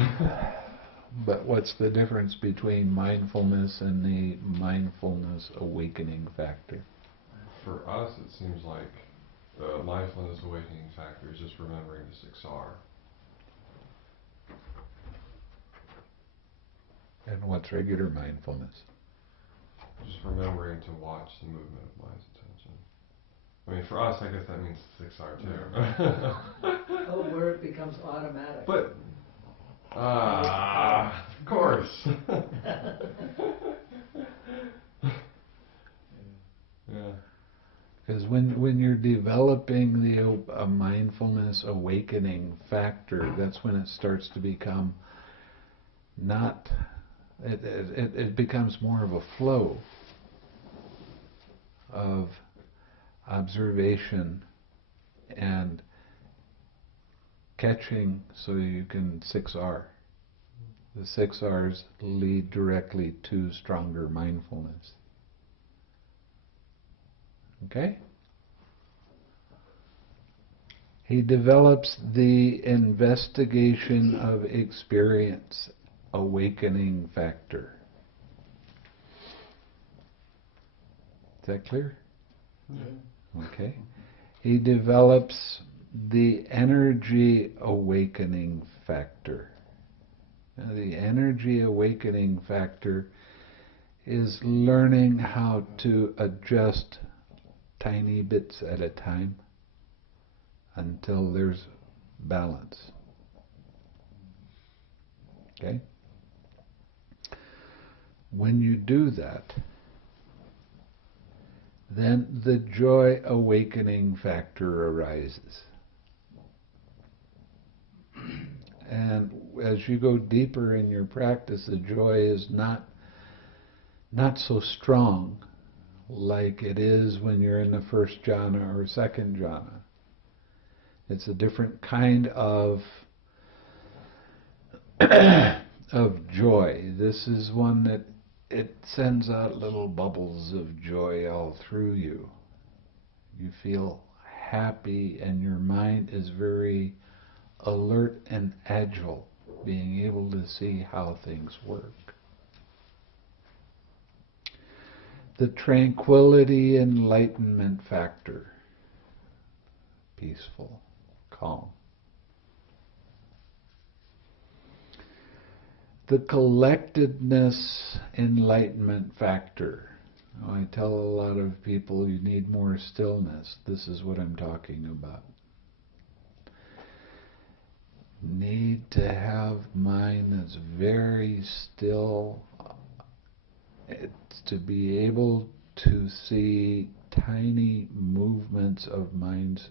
But what's the difference between mindfulness and the mindfulness awakening factor? For us, it seems like the mindfulness awakening factor is just remembering the 6R. And what's regular mindfulness? Just remembering to watch the movement of mind's attention. I mean, for us, I guess that means 6R too. Oh, where it becomes automatic. But, of course. Yeah. Because when you're developing the mindfulness awakening factor, that's when it starts to become not, it becomes more of a flow of observation and catching, so you can 6R. The 6 R's lead directly to stronger mindfulness. Okay? He develops the investigation of experience awakening factor. Is that clear? Yeah. Okay. He develops the energy awakening factor. Now, the energy awakening factor is learning how to adjust tiny bits at a time until there's balance. Okay? When you do that, then the joy awakening factor arises. And as you go deeper in your practice, the joy is not so strong like it is when you're in the first jhana or second jhana. It's a different kind of joy. This is one that it sends out little bubbles of joy all through you. You feel happy and your mind is very alert and agile, being able to see how things work. The tranquility enlightenment factor, peaceful, calm. The collectedness enlightenment factor. I tell a lot of people you need more stillness. This is what I'm talking about. Need to have mind that's very still. It's to be able to see tiny movements of mind's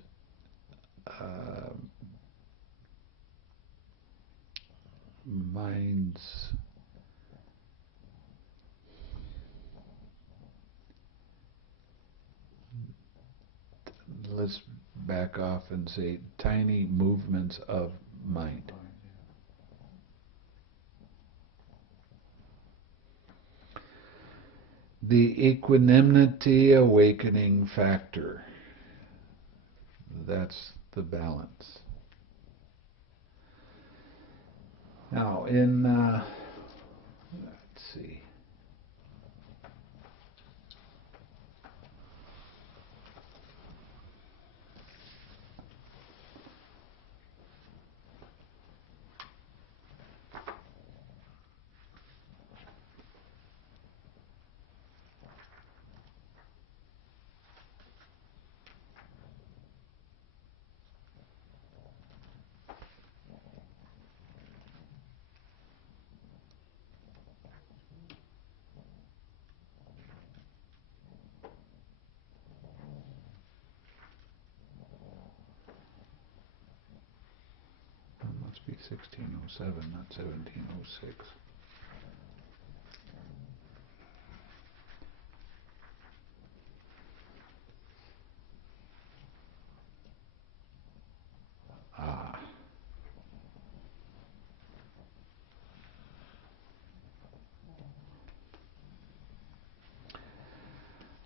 let's back off and say tiny movements of mind. The equanimity awakening factor. That's the balance. Now, let's see. Must be 1607, not 1706.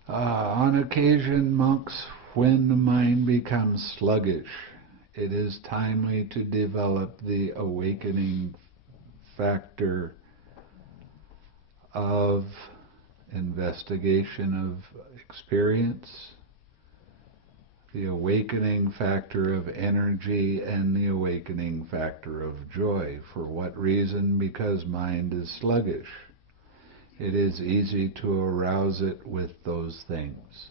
On occasion, monks, when the mind becomes sluggish, it is timely to develop the awakening factor of investigation of experience, the awakening factor of energy, and the awakening factor of joy. For what reason? Because mind is sluggish. It is easy to arouse it with those things.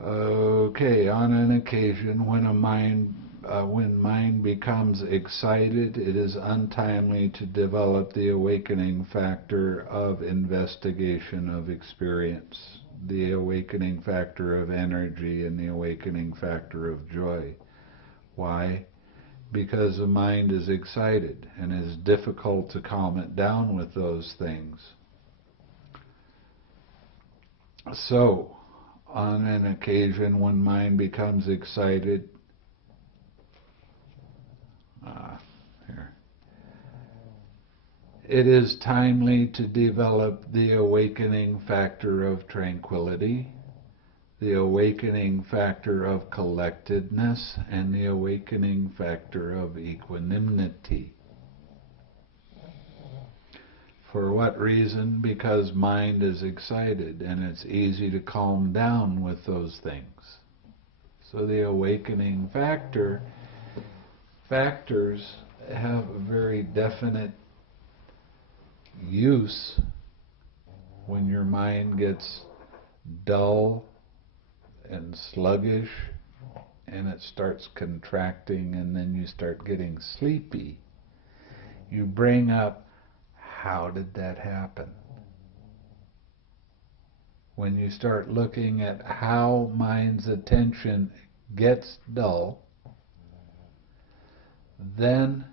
Okay, on an occasion when mind becomes excited, it is untimely to develop the awakening factor of investigation of experience, the awakening factor of energy, and the awakening factor of joy. Why? Because the mind is excited and it is difficult to calm it down with those things. So, on an occasion when mind becomes excited, it is timely to develop the awakening factor of tranquility, the awakening factor of collectedness, and the awakening factor of equanimity. For what reason? Because mind is excited and it's easy to calm down with those things. So the awakening factors have a very definite use when your mind gets dull and sluggish and it starts contracting and then you start getting sleepy. You bring up, how did that happen? When you start looking at how mind's attention gets dull, then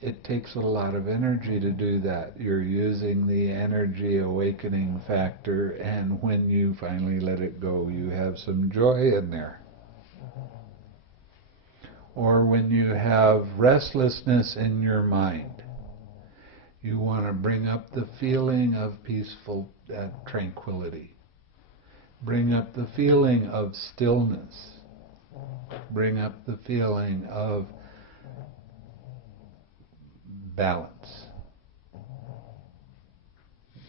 it takes a lot of energy to do that. You're using the energy awakening factor, and when you finally let it go, you have some joy in there. Or when you have restlessness in your mind, you want to bring up the feeling of peaceful tranquility. Bring up the feeling of stillness. Bring up the feeling of balance.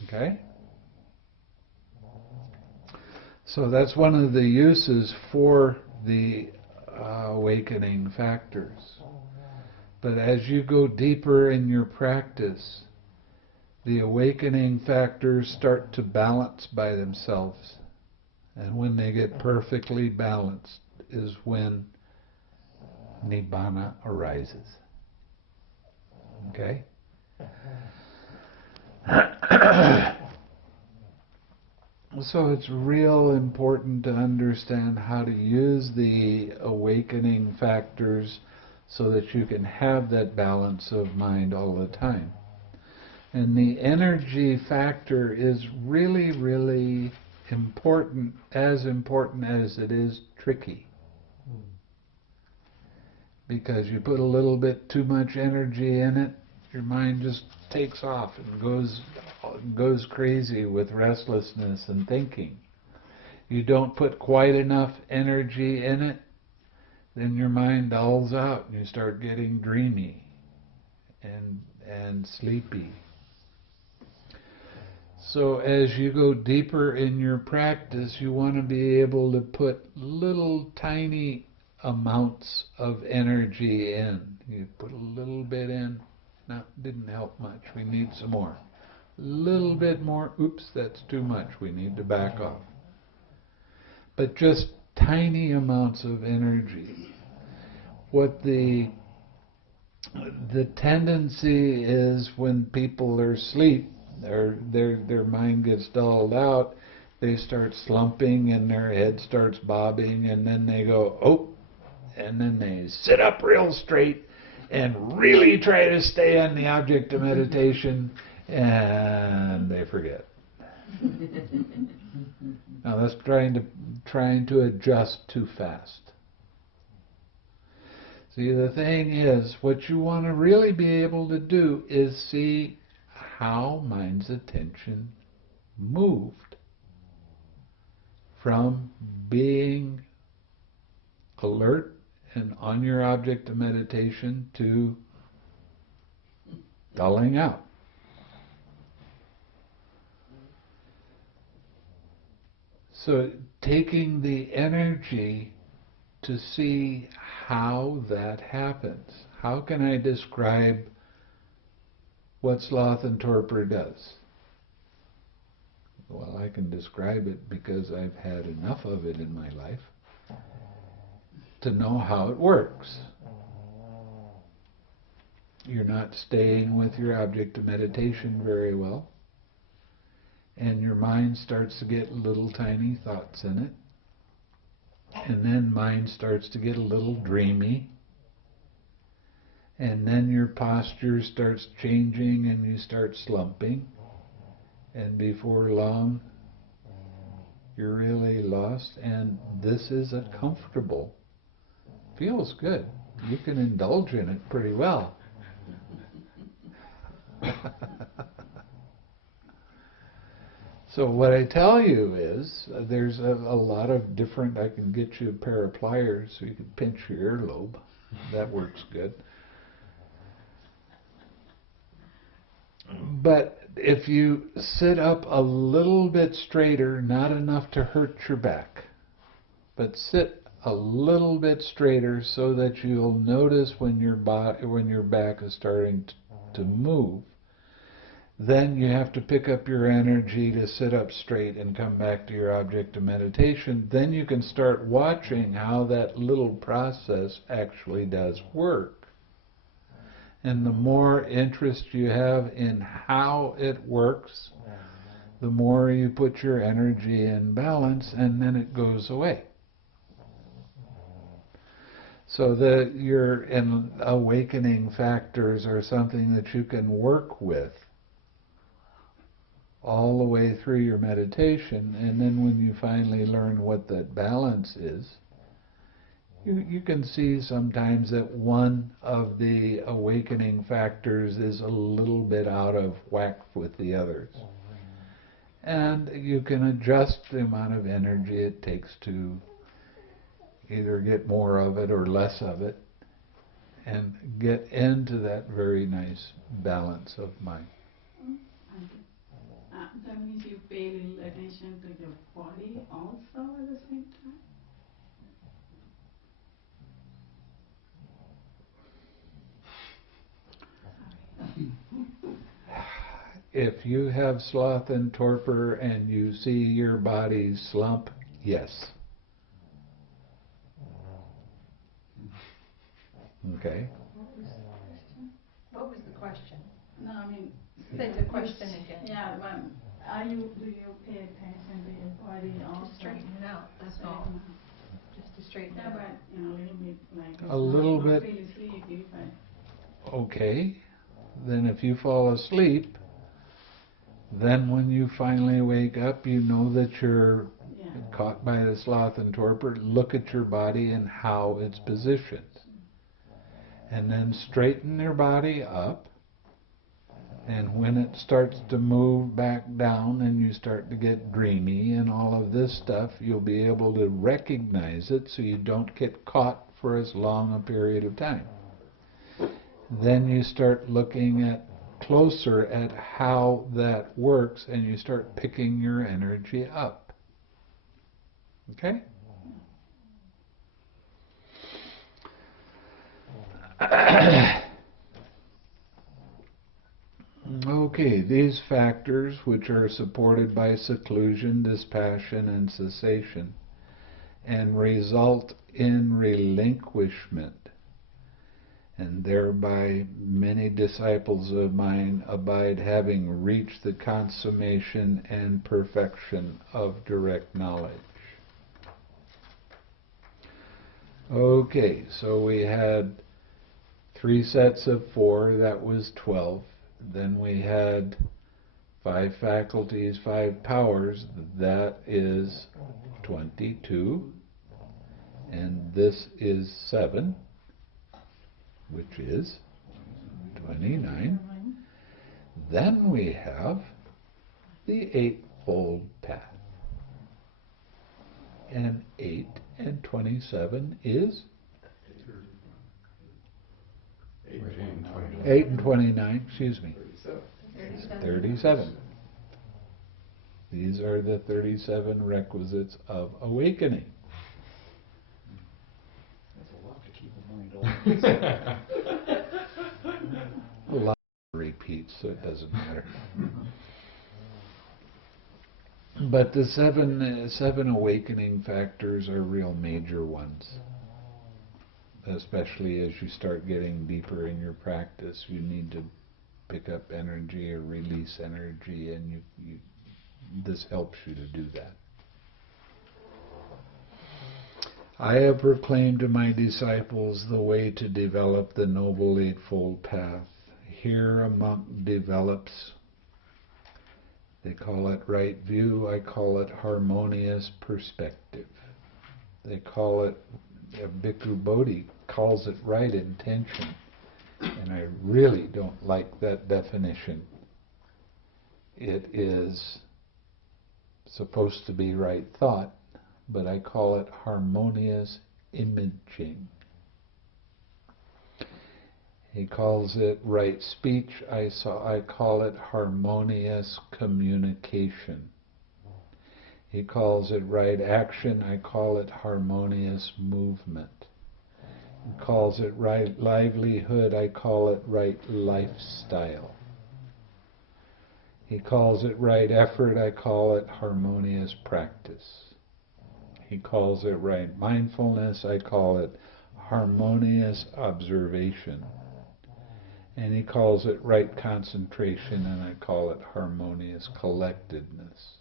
Okay? So that's one of the uses for the awakening factors. But as you go deeper in your practice, the awakening factors start to balance by themselves. And when they get perfectly balanced is when Nibbana arises. Okay? So it's real important to understand how to use the awakening factors so that you can have that balance of mind all the time. And the energy factor is really, really important as it is tricky. Because you put a little bit too much energy in it, your mind just takes off and goes crazy with restlessness and thinking. You don't put quite enough energy in it, then your mind dulls out and you start getting dreamy and sleepy. So as you go deeper in your practice, you want to be able to put little tiny amounts of energy in. You put a little bit in, no, didn't help much, we need some more. A little bit more, oops, that's too much, we need to back off. But just tiny amounts of energy. What the tendency is when people are asleep, their mind gets dulled out, they start slumping and their head starts bobbing, and then they go, oh, and then they sit up real straight and really try to stay on the object of meditation, and they forget. Now that's trying to adjust too fast. See, the thing is, what you want to really be able to do is see how mind's attention moved from being alert and on your object of meditation to dulling out. So taking the energy to see how that happens. How can I describe what sloth and torpor does? Well, I can describe it because I've had enough of it in my life to know how it works. You're not staying with your object of meditation very well, and your mind starts to get little tiny thoughts in it, and then mind starts to get a little dreamy, and then your posture starts changing and you start slumping, and before long you're really lost. And this is a comfortable, feels good, you can indulge in it pretty well. So what I tell you is, there's a lot of different, I can get you a pair of pliers so you can pinch your earlobe. That works good. But if you sit up a little bit straighter, not enough to hurt your back, but sit a little bit straighter so that you'll notice when your back is starting to move, then you have to pick up your energy to sit up straight and come back to your object of meditation. Then you can start watching how that little process actually does work. And the more interest you have in how it works, the more you put your energy in balance, and then it goes away. So that your awakening factors are something that you can work with all the way through your meditation, and then when you finally learn what that balance is, you can see sometimes that one of the awakening factors is a little bit out of whack with the others. And you can adjust the amount of energy it takes to either get more of it or less of it, and get into that very nice balance of mind. That means you pay little attention to your body also at the same time? If you have sloth and torpor and you see your body slump, yes. Okay. What was the question? No, I mean... Say the question again. Yeah, but do you pay attention to your body also? To straighten it out, that's all. Just to straighten it Yeah, out. but a little bit like... A little bit. Feel sleepy, but... Okay. Then if you fall asleep, Then when you finally wake up, you know that you're Yeah. caught by the sloth and torpor. Look at your body and how it's positioned. And then straighten your body up. And when it starts to move back down and you start to get dreamy and all of this stuff, you'll be able to recognize it so you don't get caught for as long a period of time. Then you start looking at closer at how that works and you start picking your energy up. Okay? Okay, these factors, which are supported by seclusion, dispassion, and cessation, and result in relinquishment, and thereby many disciples of mine abide, having reached the consummation and perfection of direct knowledge. Okay, so we had 3 sets of 4, that was 12. Then we had 5 faculties, 5 powers, that is 22. And this is 7, which is 29. Then we have the Eightfold Path. And 8 and 27 is? 8 and 29, excuse me. 37. These are the 37 requisites of awakening. That's a lot to keep in mind all A lot repeats, so it doesn't matter. But the seven awakening factors are real major ones. Especially as you start getting deeper in your practice, you need to pick up energy or release energy, and this helps you to do that. I have proclaimed to my disciples the way to develop the Noble Eightfold Path. Here a monk develops, they call it right view, I call it harmonious perspective. They call it, Bhikkhu Bodhi calls it right intention, and I really don't like that definition. It is supposed to be right thought, but I call it harmonious imaging. He calls it right speech, I call it harmonious communication. He calls it right action, I call it harmonious movement. He calls it right livelihood, I call it right lifestyle. He calls it right effort, I call it harmonious practice. He calls it right mindfulness, I call it harmonious observation. And he calls it right concentration, and I call it harmonious collectedness.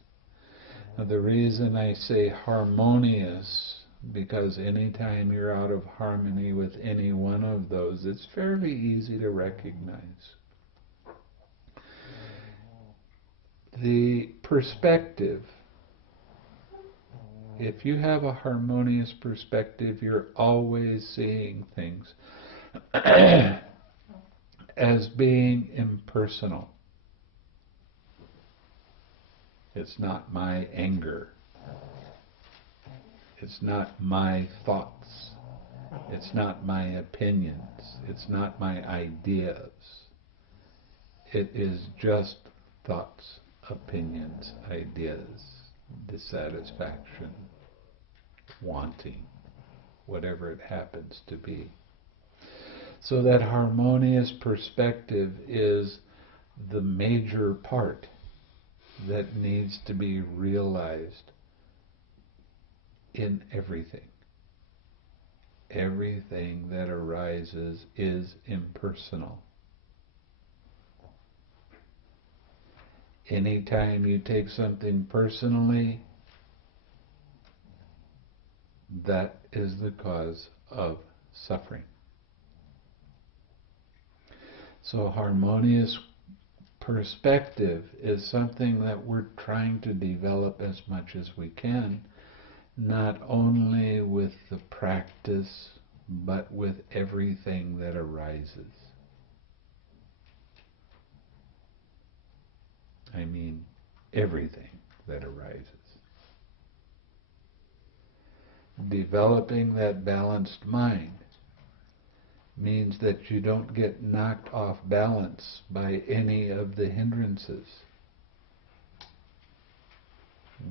Now the reason I say harmonious, because anytime you're out of harmony with any one of those, it's fairly easy to recognize. The perspective, if you have a harmonious perspective, you're always seeing things as being impersonal. It's not my anger. It's not my thoughts. It's not my opinions. It's not my ideas. It is just thoughts, opinions, ideas, dissatisfaction, wanting, whatever it happens to be. So that harmonious perspective is the major part that needs to be realized in everything. Everything that arises is impersonal. Anytime you take something personally, that is the cause of suffering. So harmonious perspective is something that we're trying to develop as much as we can, not only with the practice, but with everything that arises. I mean, everything that arises. Developing that balanced mind means that you don't get knocked off balance by any of the hindrances.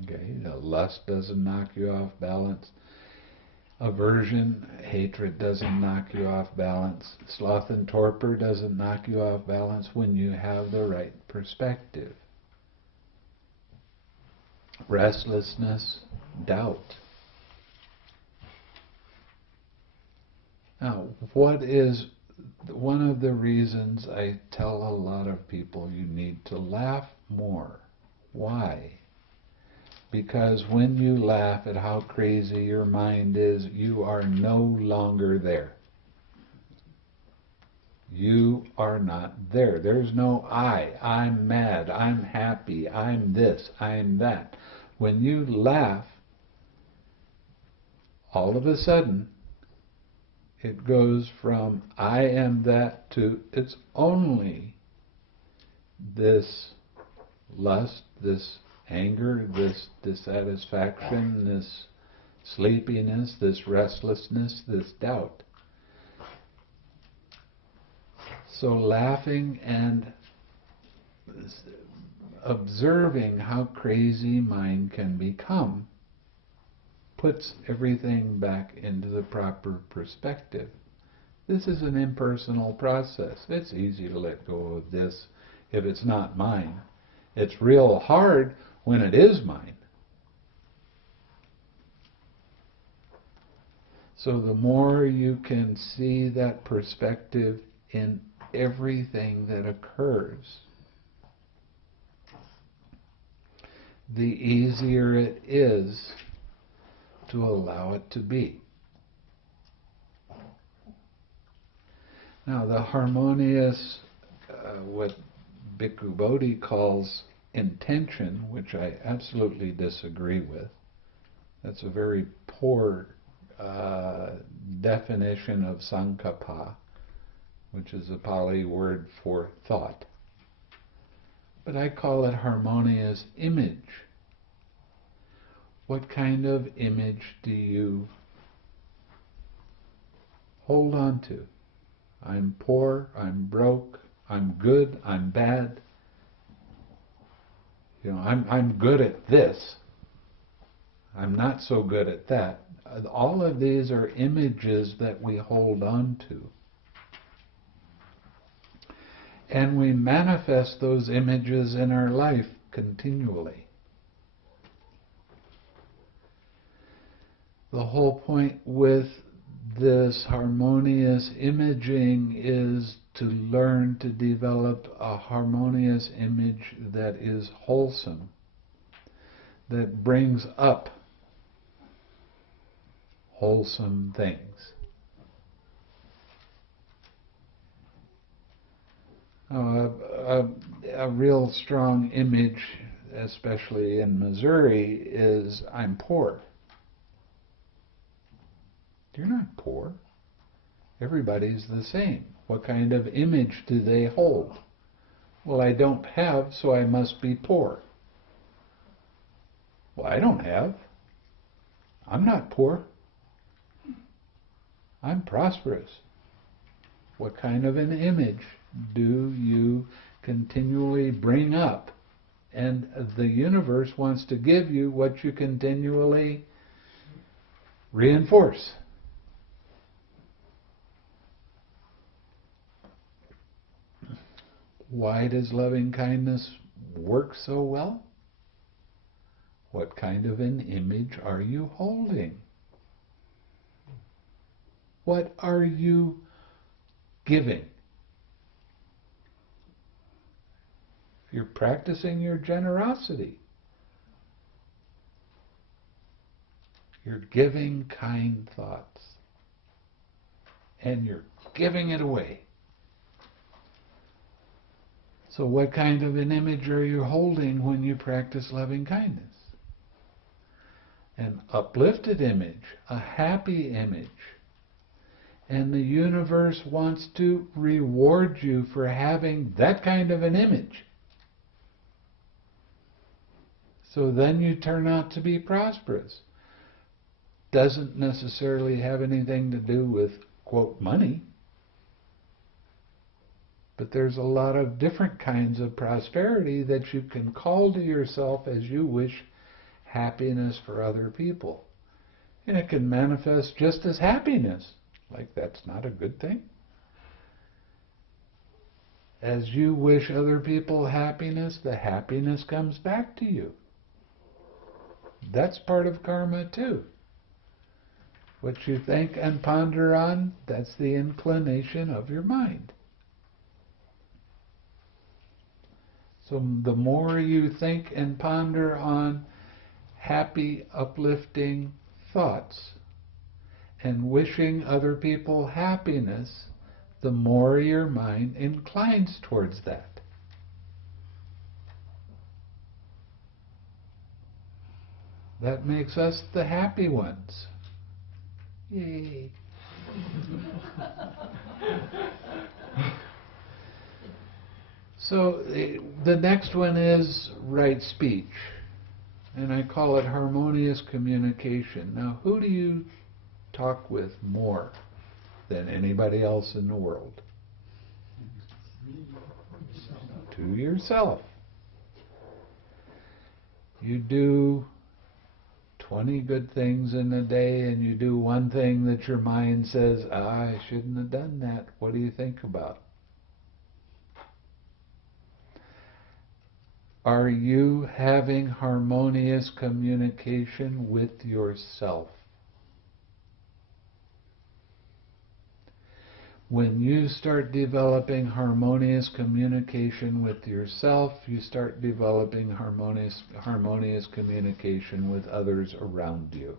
Okay, lust doesn't knock you off balance. Aversion, hatred doesn't knock you off balance. Sloth and torpor doesn't knock you off balance when you have the right perspective. Restlessness, doubt. Now, what is one of the reasons I tell a lot of people you need to laugh more? Why? Because when you laugh at how crazy your mind is, you are no longer there. You are not there. There's no I. I'm mad. I'm happy. I'm this. I'm that. When you laugh, all of a sudden, it goes from I am that to it's only this lust, this anger, this dissatisfaction, this sleepiness, this restlessness, this doubt. So laughing and observing how crazy mind can become puts everything back into the proper perspective. This is an impersonal process. It's easy to let go of this if it's not mine. It's real hard when it is mine. So the more you can see that perspective in everything that occurs, the easier it is to allow it to be. Now the harmonious, what Bhikkhu Bodhi calls intention, which I absolutely disagree with. That's a very poor definition of sankappa, which is a Pali word for thought. But I call it harmonious image. What kind of image do you hold on to? I'm poor, I'm broke, I'm good, I'm bad. You know, I'm good at this. I'm not so good at that. All of these are images that we hold on to. And we manifest those images in our life continually. The whole point with this harmonious imaging is to learn to develop a harmonious image that is wholesome, that brings up wholesome things. A real strong image, especially in Missouri, is I'm poor. You're not poor. Everybody's the same. What kind of image do they hold? Well, I don't have, so I must be poor. Well, I don't have. I'm not poor. I'm prosperous. What kind of an image do you continually bring up? And the universe wants to give you what you continually reinforce. Why does loving kindness work so well? What kind of an image are you holding? What are you giving? You're practicing your generosity. You're giving kind thoughts. And you're giving it away. So what kind of an image are you holding when you practice loving kindness? An uplifted image, a happy image. And the universe wants to reward you for having that kind of an image. So then you turn out to be prosperous. Doesn't necessarily have anything to do with, quote, money. But there's a lot of different kinds of prosperity that you can call to yourself as you wish happiness for other people. And it can manifest just as happiness. Like that's not a good thing. As you wish other people happiness, the happiness comes back to you. That's part of karma too. What you think and ponder on, that's the inclination of your mind. So the more you think and ponder on happy, uplifting thoughts and wishing other people happiness, the more your mind inclines towards that. That makes us the happy ones. Yay. So the next one is right speech. And I call it harmonious communication. Now, who do you talk with more than anybody else in the world? To yourself. You do 20 good things in a day and you do one thing that your mind says, I shouldn't have done that. What do you think about? Are you having harmonious communication with yourself? When you start developing harmonious communication with yourself, you start developing harmonious communication with others around you.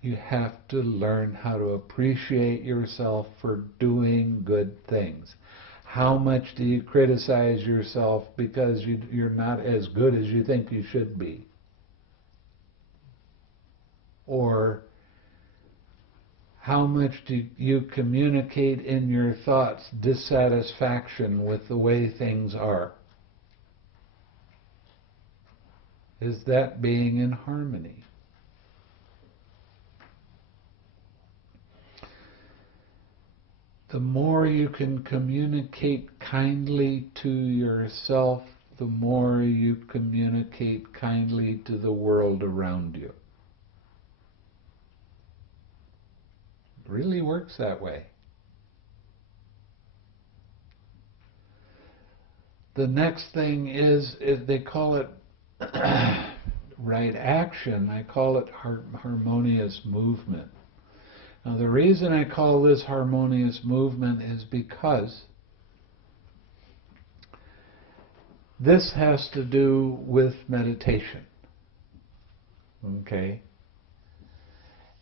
You have to learn how to appreciate yourself for doing good things. How much do you criticize yourself because you're not as good as you think you should be? Or how much do you communicate in your thoughts dissatisfaction with the way things are? Is that being in harmony? The more you can communicate kindly to yourself, the more you communicate kindly to the world around you. It really works that way. The next thing is they call it right action. I call it harmonious movement. Now the reason I call this harmonious movement is because this has to do with meditation. Okay?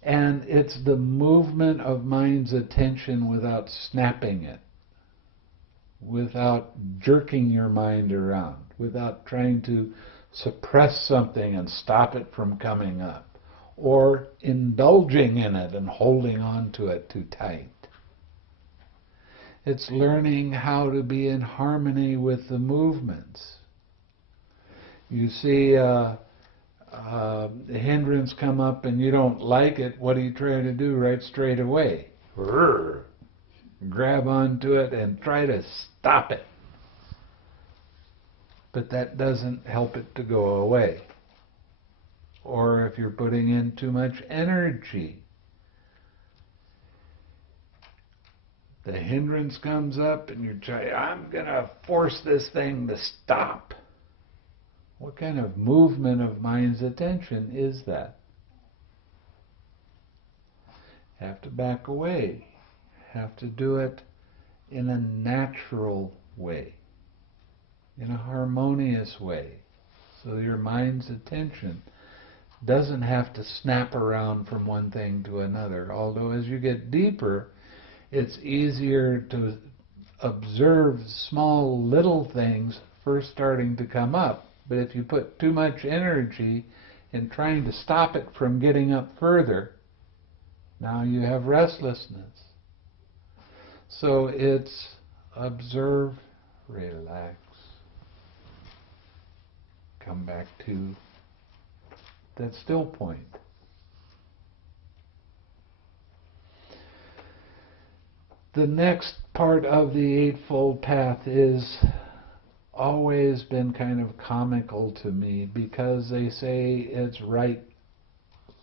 And it's the movement of mind's attention without snapping it, without jerking your mind around, without trying to suppress something and stop it from coming up, or indulging in it and holding on to it too tight. It's learning how to be in harmony with the movements. You see a hindrance come up and you don't like it, what do you try to do right straight away? Grab onto it and try to stop it. But that doesn't help it to go away. Or if you're putting in too much energy, the hindrance comes up and you try, I'm going to force this thing to stop. What kind of movement of mind's attention is that? Have to back away. Have to do it in a natural way, in a harmonious way, so your mind's attention doesn't have to snap around from one thing to another. Although as you get deeper, it's easier to observe small little things first starting to come up. But if you put too much energy in trying to stop it from getting up further, now you have restlessness. So it's observe, relax, come back to that still point. The next part of the Eightfold Path is always been kind of comical to me because they say it's right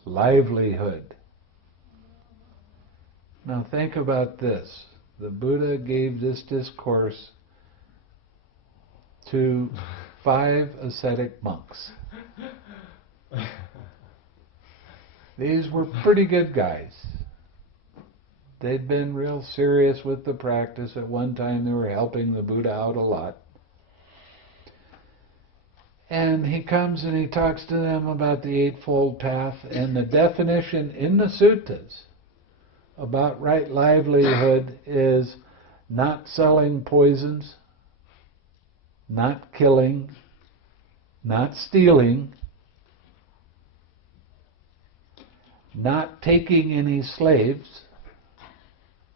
livelihood. Now think about this. The Buddha gave this discourse to 5 ascetic monks. These were pretty good guys. They'd been real serious with the practice. At one time they were helping the Buddha out a lot. And he comes and he talks to them about the Eightfold Path and the definition in the suttas about right livelihood is not selling poisons, not killing, not stealing, not taking any slaves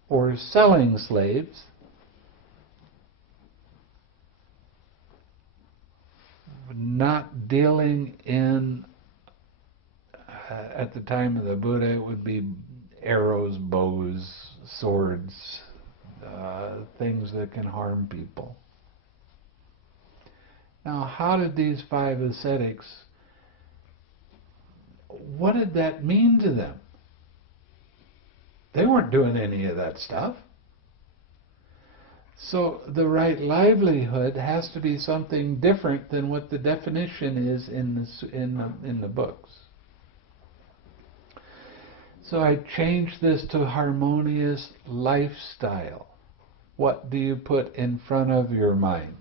or selling slaves, not dealing in, at the time of the Buddha, it would be arrows, bows, swords, things that can harm people. Now, how did these 5 ascetics, what did that mean to them? They weren't doing any of that stuff. So the right livelihood has to be something different than what the definition is in the books. So I changed this to harmonious lifestyle. What do you put in front of your mind?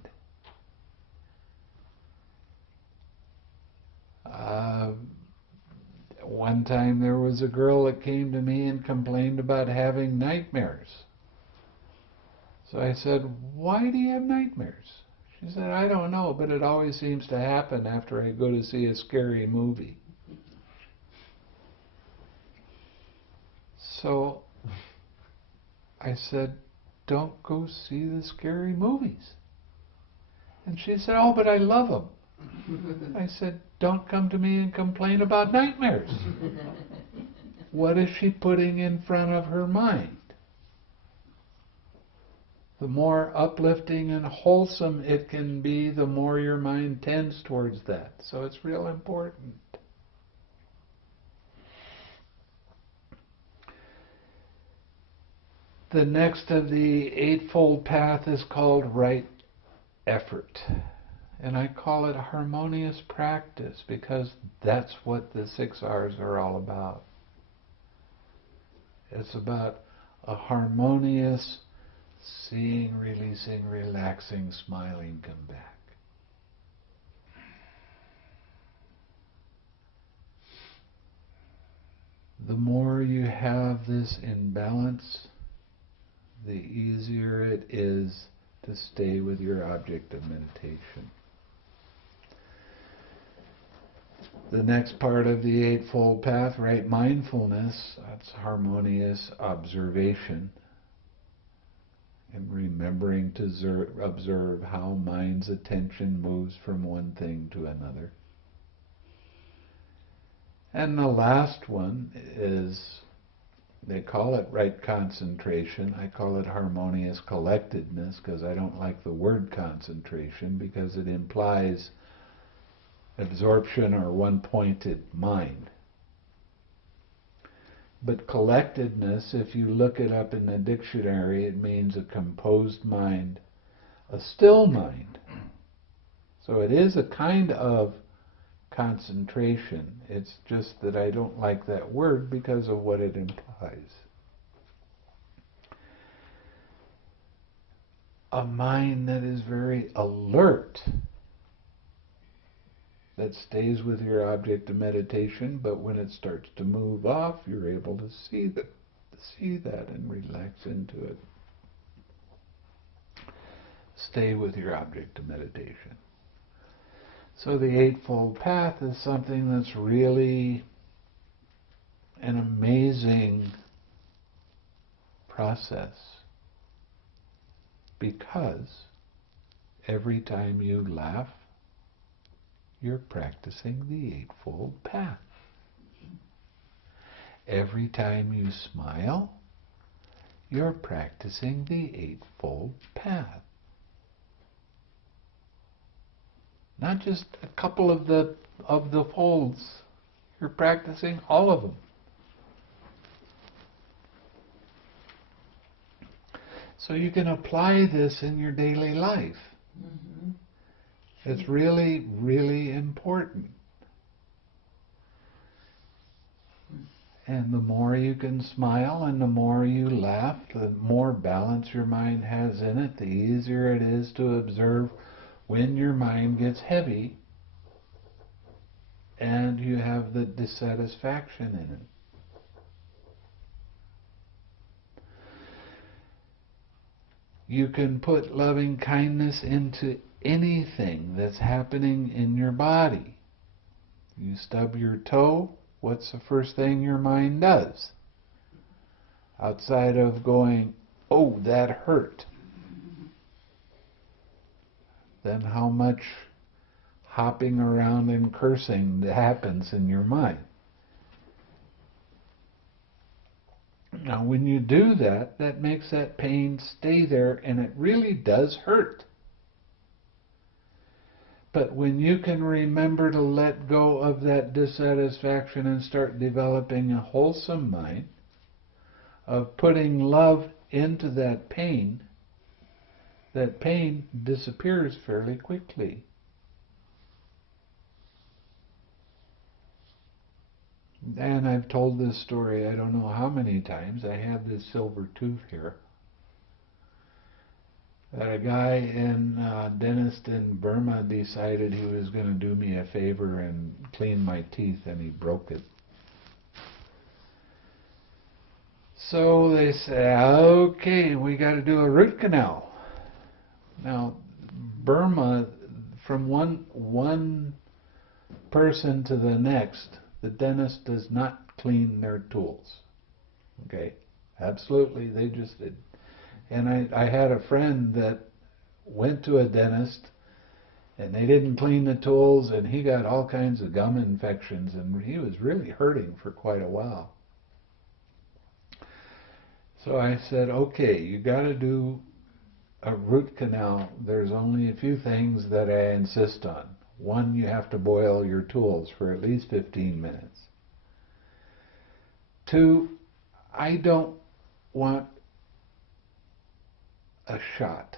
One time there was a girl that came to me and complained about having nightmares. So I said, why do you have nightmares? She said, I don't know, but it always seems to happen after I go to see a scary movie. So I said, don't go see the scary movies. And she said, oh, but I love them. I said, don't come to me and complain about nightmares. What is she putting in front of her mind? The more uplifting and wholesome it can be, the more your mind tends towards that. So it's real important. The next of the Eightfold Path is called right effort. And I call it harmonious practice because that's what the 6 R's are all about. It's about a harmonious seeing, releasing, relaxing, smiling, come back. The more you have this in balance, the easier it is to stay with your object of meditation. The next part of the Eightfold Path, right mindfulness, that's harmonious observation. And remembering to observe how mind's attention moves from one thing to another. And the last one is, they call it right concentration. I call it harmonious collectedness because I don't like the word concentration because it implies absorption or one-pointed mind. But collectedness, if you look it up in the dictionary, it means a composed mind, a still mind. So it is a kind of concentration. It's just that I don't like that word because of what it implies. A mind that is very alert, that stays with your object of meditation, but when it starts to move off, you're able to see that and relax into it. stay with your object of meditation. So the Eightfold Path is something that's really an amazing process, because every time you laugh, you're practicing the Eightfold Path. Every time you smile, you're practicing the Eightfold Path. Not just a couple of the folds. You're practicing all of them. So you can apply this in your daily life. Mm-hmm. It's really, really important. And the more you can smile and the more you laugh, the more balance your mind has in it, the easier it is to observe when your mind gets heavy and you have the dissatisfaction in it. You can put loving kindness into anything that's happening in your body. You stub your toe, what's the first thing your mind does? Outside of going, oh, that hurt. Then how much hopping around and cursing happens in your mind? Now, when you do that, that makes that pain stay there, and it really does hurt. But when you can remember to let go of that dissatisfaction and start developing a wholesome mind of putting love into that pain disappears fairly quickly. And I've told this story I don't know how many times. I have this silver tooth here. That a guy dentist in Burma decided he was going to do me a favor and clean my teeth, and he broke it. So they say, okay, we got to do a root canal. Now, Burma, from one person to the next, the dentist does not clean their tools. Okay? Absolutely, they just did. And I had a friend that went to a dentist, and they didn't clean the tools, and he got all kinds of gum infections, and he was really hurting for quite a while. So I said, okay, you got to do a root canal. There's only a few things that I insist on. One, you have to boil your tools for at least 15 minutes. Two, I don't want a shot,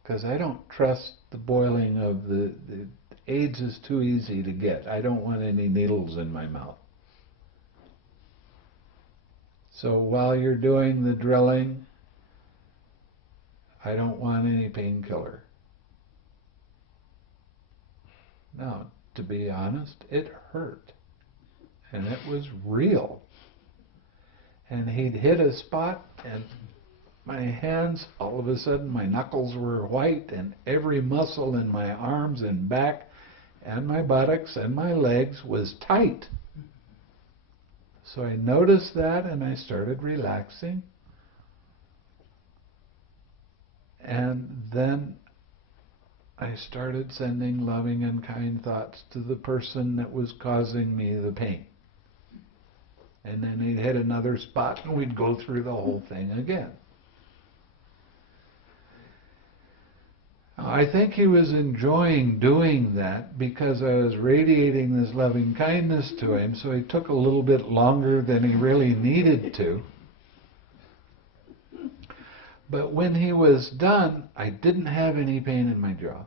because I don't trust the boiling of the AIDS is too easy to get. I don't want any needles in my mouth. So while you're doing the drilling, I don't want any painkiller. Now, to be honest, it hurt. And it was real. And he'd hit a spot, and my hands, all of a sudden, my knuckles were white, and every muscle in my arms and back and my buttocks and my legs was tight. So I noticed that, and I started relaxing. And then I started sending loving and kind thoughts to the person that was causing me the pain. And then he'd hit another spot, and we'd go through the whole thing again. I think he was enjoying doing that because I was radiating this loving kindness to him, so he took a little bit longer than he really needed to. But when he was done, I didn't have any pain in my jaw.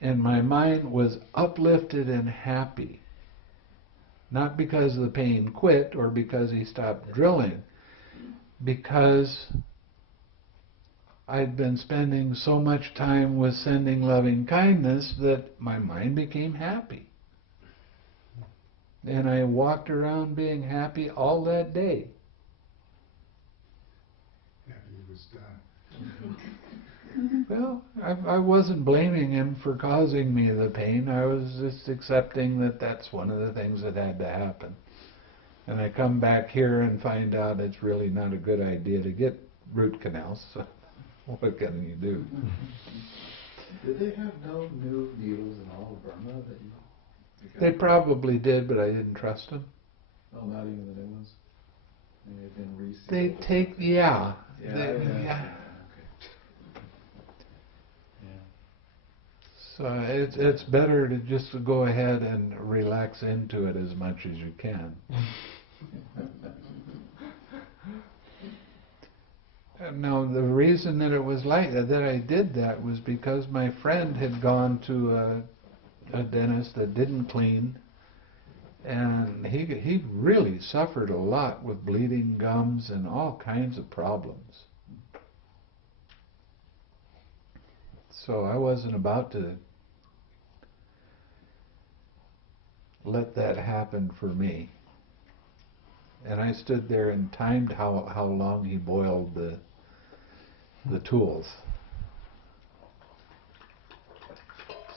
And my mind was uplifted and happy. Not because the pain quit or because he stopped drilling, because I'd been spending so much time with sending loving kindness that my mind became happy. And I walked around being happy all that day. After he was done. Well, I wasn't blaming him for causing me the pain. I was just accepting that that's one of the things that had to happen. And I come back here and find out it's really not a good idea to get root canals. So what can you do? Did they have no new needles in all of Burma that you? They probably did, but I didn't trust them. No, not even the new ones. I mean, they've been resealed. They take, yeah. Yeah, They- yeah. yeah. Okay. Yeah. So it's better to just go ahead and relax into it as much as you can. Now, the reason that it was like that I did that was because my friend had gone to a dentist that didn't clean, and he really suffered a lot with bleeding gums and all kinds of problems. So I wasn't about to let that happen for me. And I stood there and timed how long he boiled the tools.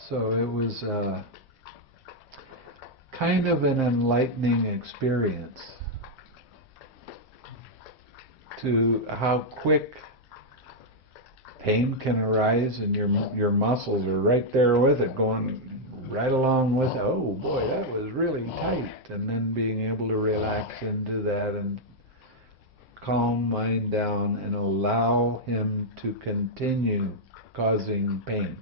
So it was kind of an enlightening experience to how quick pain can arise, and your muscles are right there with it, going right along with it. Oh boy, that was really tight. And then being able to relax into that and calm mind down and allow him to continue causing pain.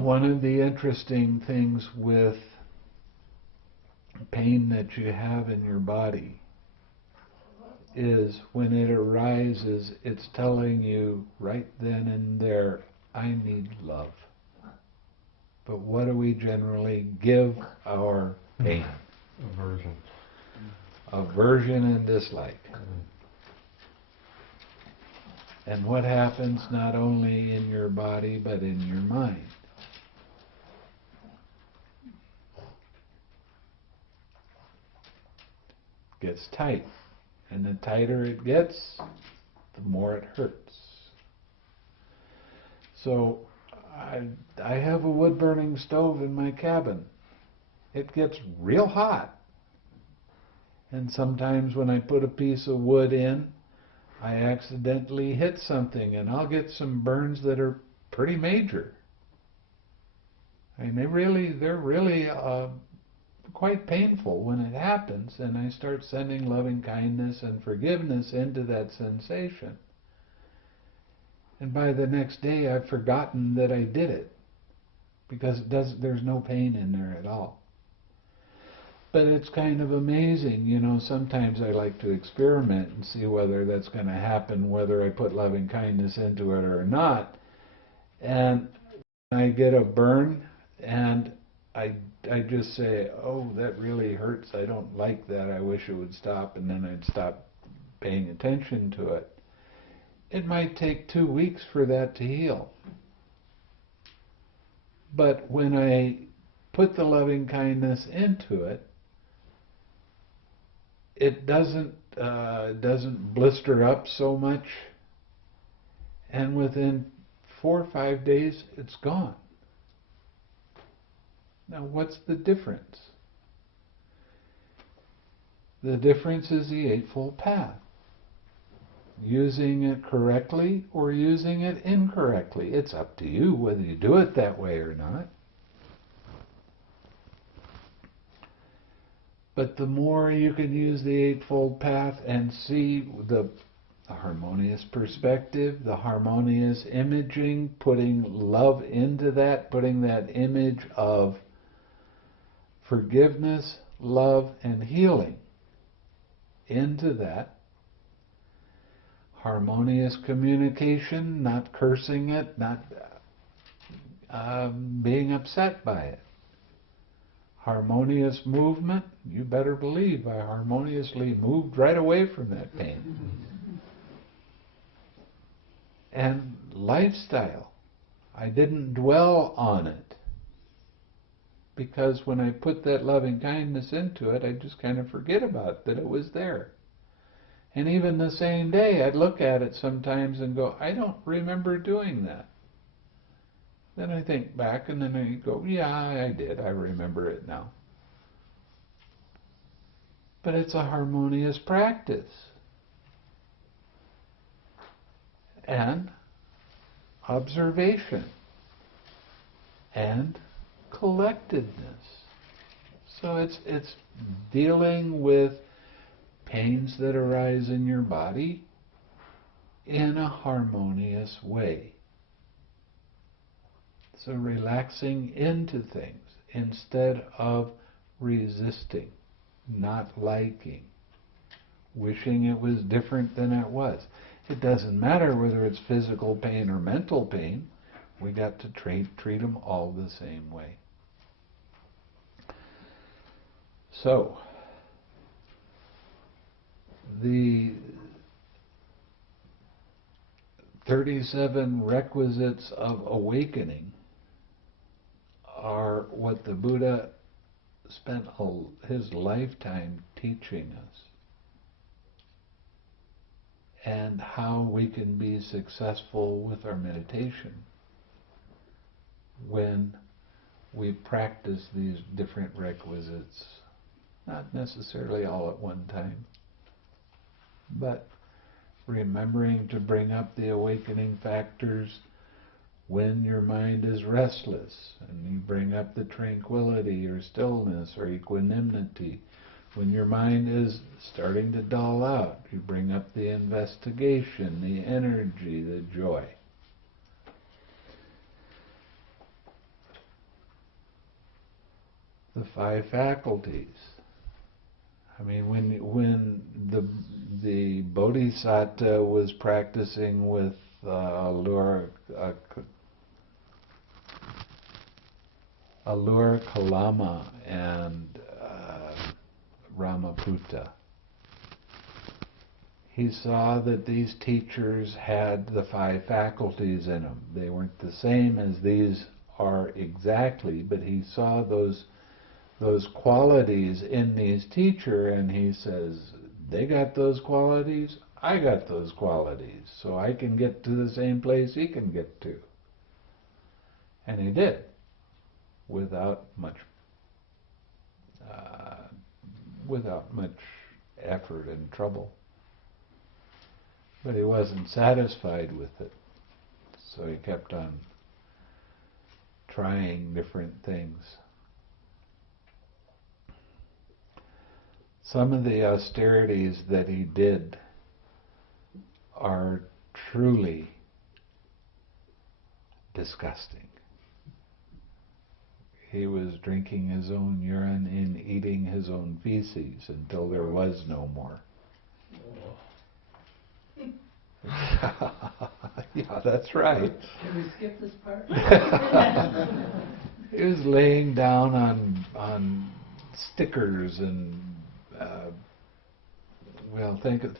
One of the interesting things with pain that you have in your body is when it arises, it's telling you right then and there, I need love. But what do we generally give our pain? Aversion. Aversion and dislike. And what happens not only in your body but in your mind? Gets tight. And the tighter it gets, the more it hurts. So I have a wood-burning stove in my cabin. It gets real hot. And sometimes when I put a piece of wood in, I accidentally hit something, and I'll get some burns that are pretty major. I mean, they're really quite painful when it happens, and I start sending loving kindness and forgiveness into that sensation. And by the next day, I've forgotten that I did it, because there's no pain in there at all. But it's kind of amazing, you know, sometimes I like to experiment and see whether that's going to happen, whether I put loving kindness into it or not. And I get a burn, and I just say, oh, that really hurts, I don't like that, I wish it would stop, and then I'd stop paying attention to it. It might take 2 weeks for that to heal. But when I put the loving kindness into it, it doesn't blister up so much, and within 4 or 5 days, it's gone. Now, what's the difference? The difference is the Eightfold Path. Using it correctly or using it incorrectly. It's up to you whether you do it that way or not. But the more you can use the Eightfold Path and see the harmonious perspective, the harmonious imaging, putting love into that, putting that image of forgiveness, love, and healing into that. Harmonious communication, not cursing it, not being upset by it. Harmonious movement, you better believe I harmoniously moved right away from that pain. And lifestyle, I didn't dwell on it, because when I put that loving kindness into it, I just kind of forget about that it was there. And even the same day, I'd look at it sometimes and go, I don't remember doing that. Then I think back and then I go, yeah, I did. I remember it now. But it's a harmonious practice. And observation. And collectedness. So it's dealing with pains that arise in your body in a harmonious way. So relaxing into things instead of resisting, not liking, wishing it was different than it was. It doesn't matter whether it's physical pain or mental pain. We got to treat them all the same way. So, the 37 requisites of awakening are what the Buddha spent his lifetime teaching us, and how we can be successful with our meditation when we practice these different requisites, not necessarily all at one time, but remembering to bring up the awakening factors when your mind is restless, and you bring up the tranquility or stillness or equanimity. When your mind is starting to dull out, you bring up the investigation, the energy, the joy. The 5 faculties. I mean, when the Bodhisattva was practicing with Allure Kalama and Ramaputta, he saw that these teachers had the 5 faculties in them. They weren't the same as these are exactly, but he saw those qualities in these teachers, and he says, they got those qualities, I got those qualities, so I can get to the same place he can get to. And he did, without much effort and trouble. But he wasn't satisfied with it, so he kept on trying different things. Some of the austerities that he did are truly disgusting. He was drinking his own urine and eating his own feces until there was no more. Yeah, that's right. Can we skip this part? He was laying down on stickers and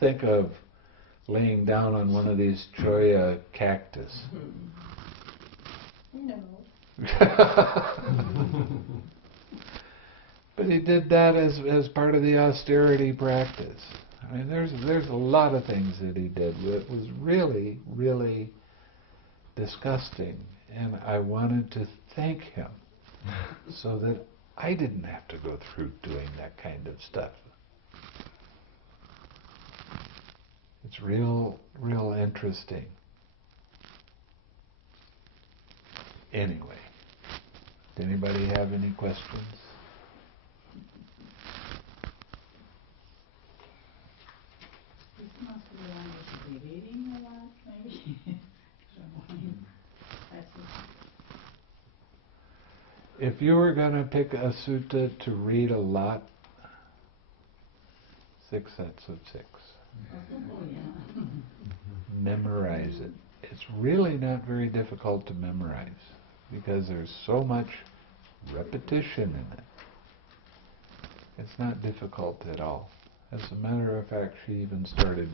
think of laying down on one of these cholla cactus. No. But he did that as part of the austerity practice. I mean, there's a lot of things that he did that was really, really disgusting, and I wanted to thank him so that I didn't have to go through doing that kind of stuff. It's real interesting. Anyway, did anybody have any questions? This must be the one you should be reading a lot, maybe. That's it. If you were going to pick a sutta to read a lot, 6 sets of 6. Oh, yeah. Memorize it. It's really not very difficult to memorize because there's so much repetition in it. It's not difficult at all. As a matter of fact, she even started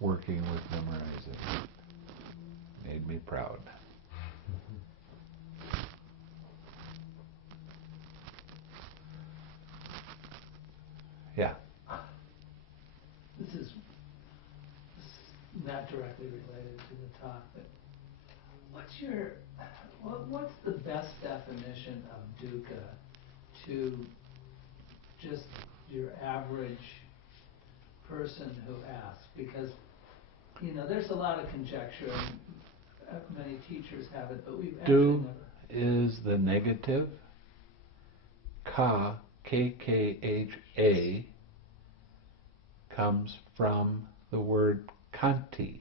working with memorizing. Made me proud. Yeah. This is not directly related to the talk, but what's the best definition of dukkha to just your average person who asks? Because, there's a lot of conjecture, and many teachers have it, but we've actually Du never... is the negative. Ka, K-K-H-A, comes from the word kanti.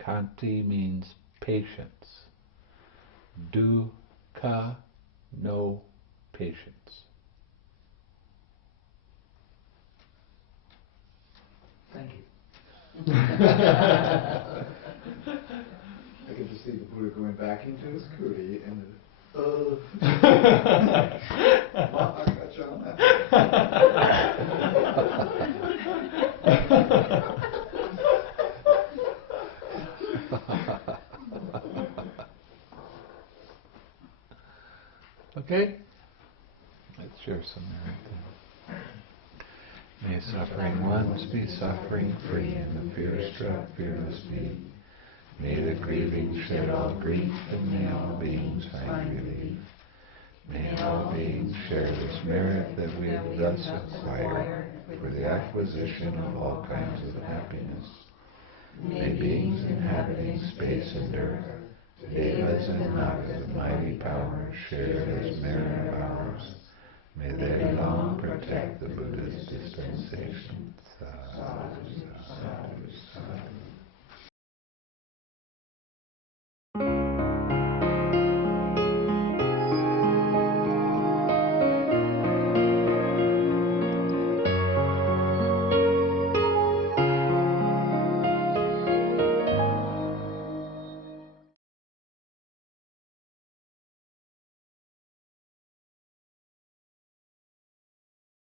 Kanti means patience. Dukkha, no patience. Thank you. I can just see the Buddha going back into his kuti and Okay? Let's share some merit. May suffering ones be suffering free, and the fear-struck fearless be. May the grieving shed all grief, and may all beings find relief. May all beings share this merit that we have thus acquired for the acquisition of all kinds of happiness. May beings inhabiting space and earth, devas and nagas of mighty power, share this merit of ours. May they long protect the Buddha's dispensation.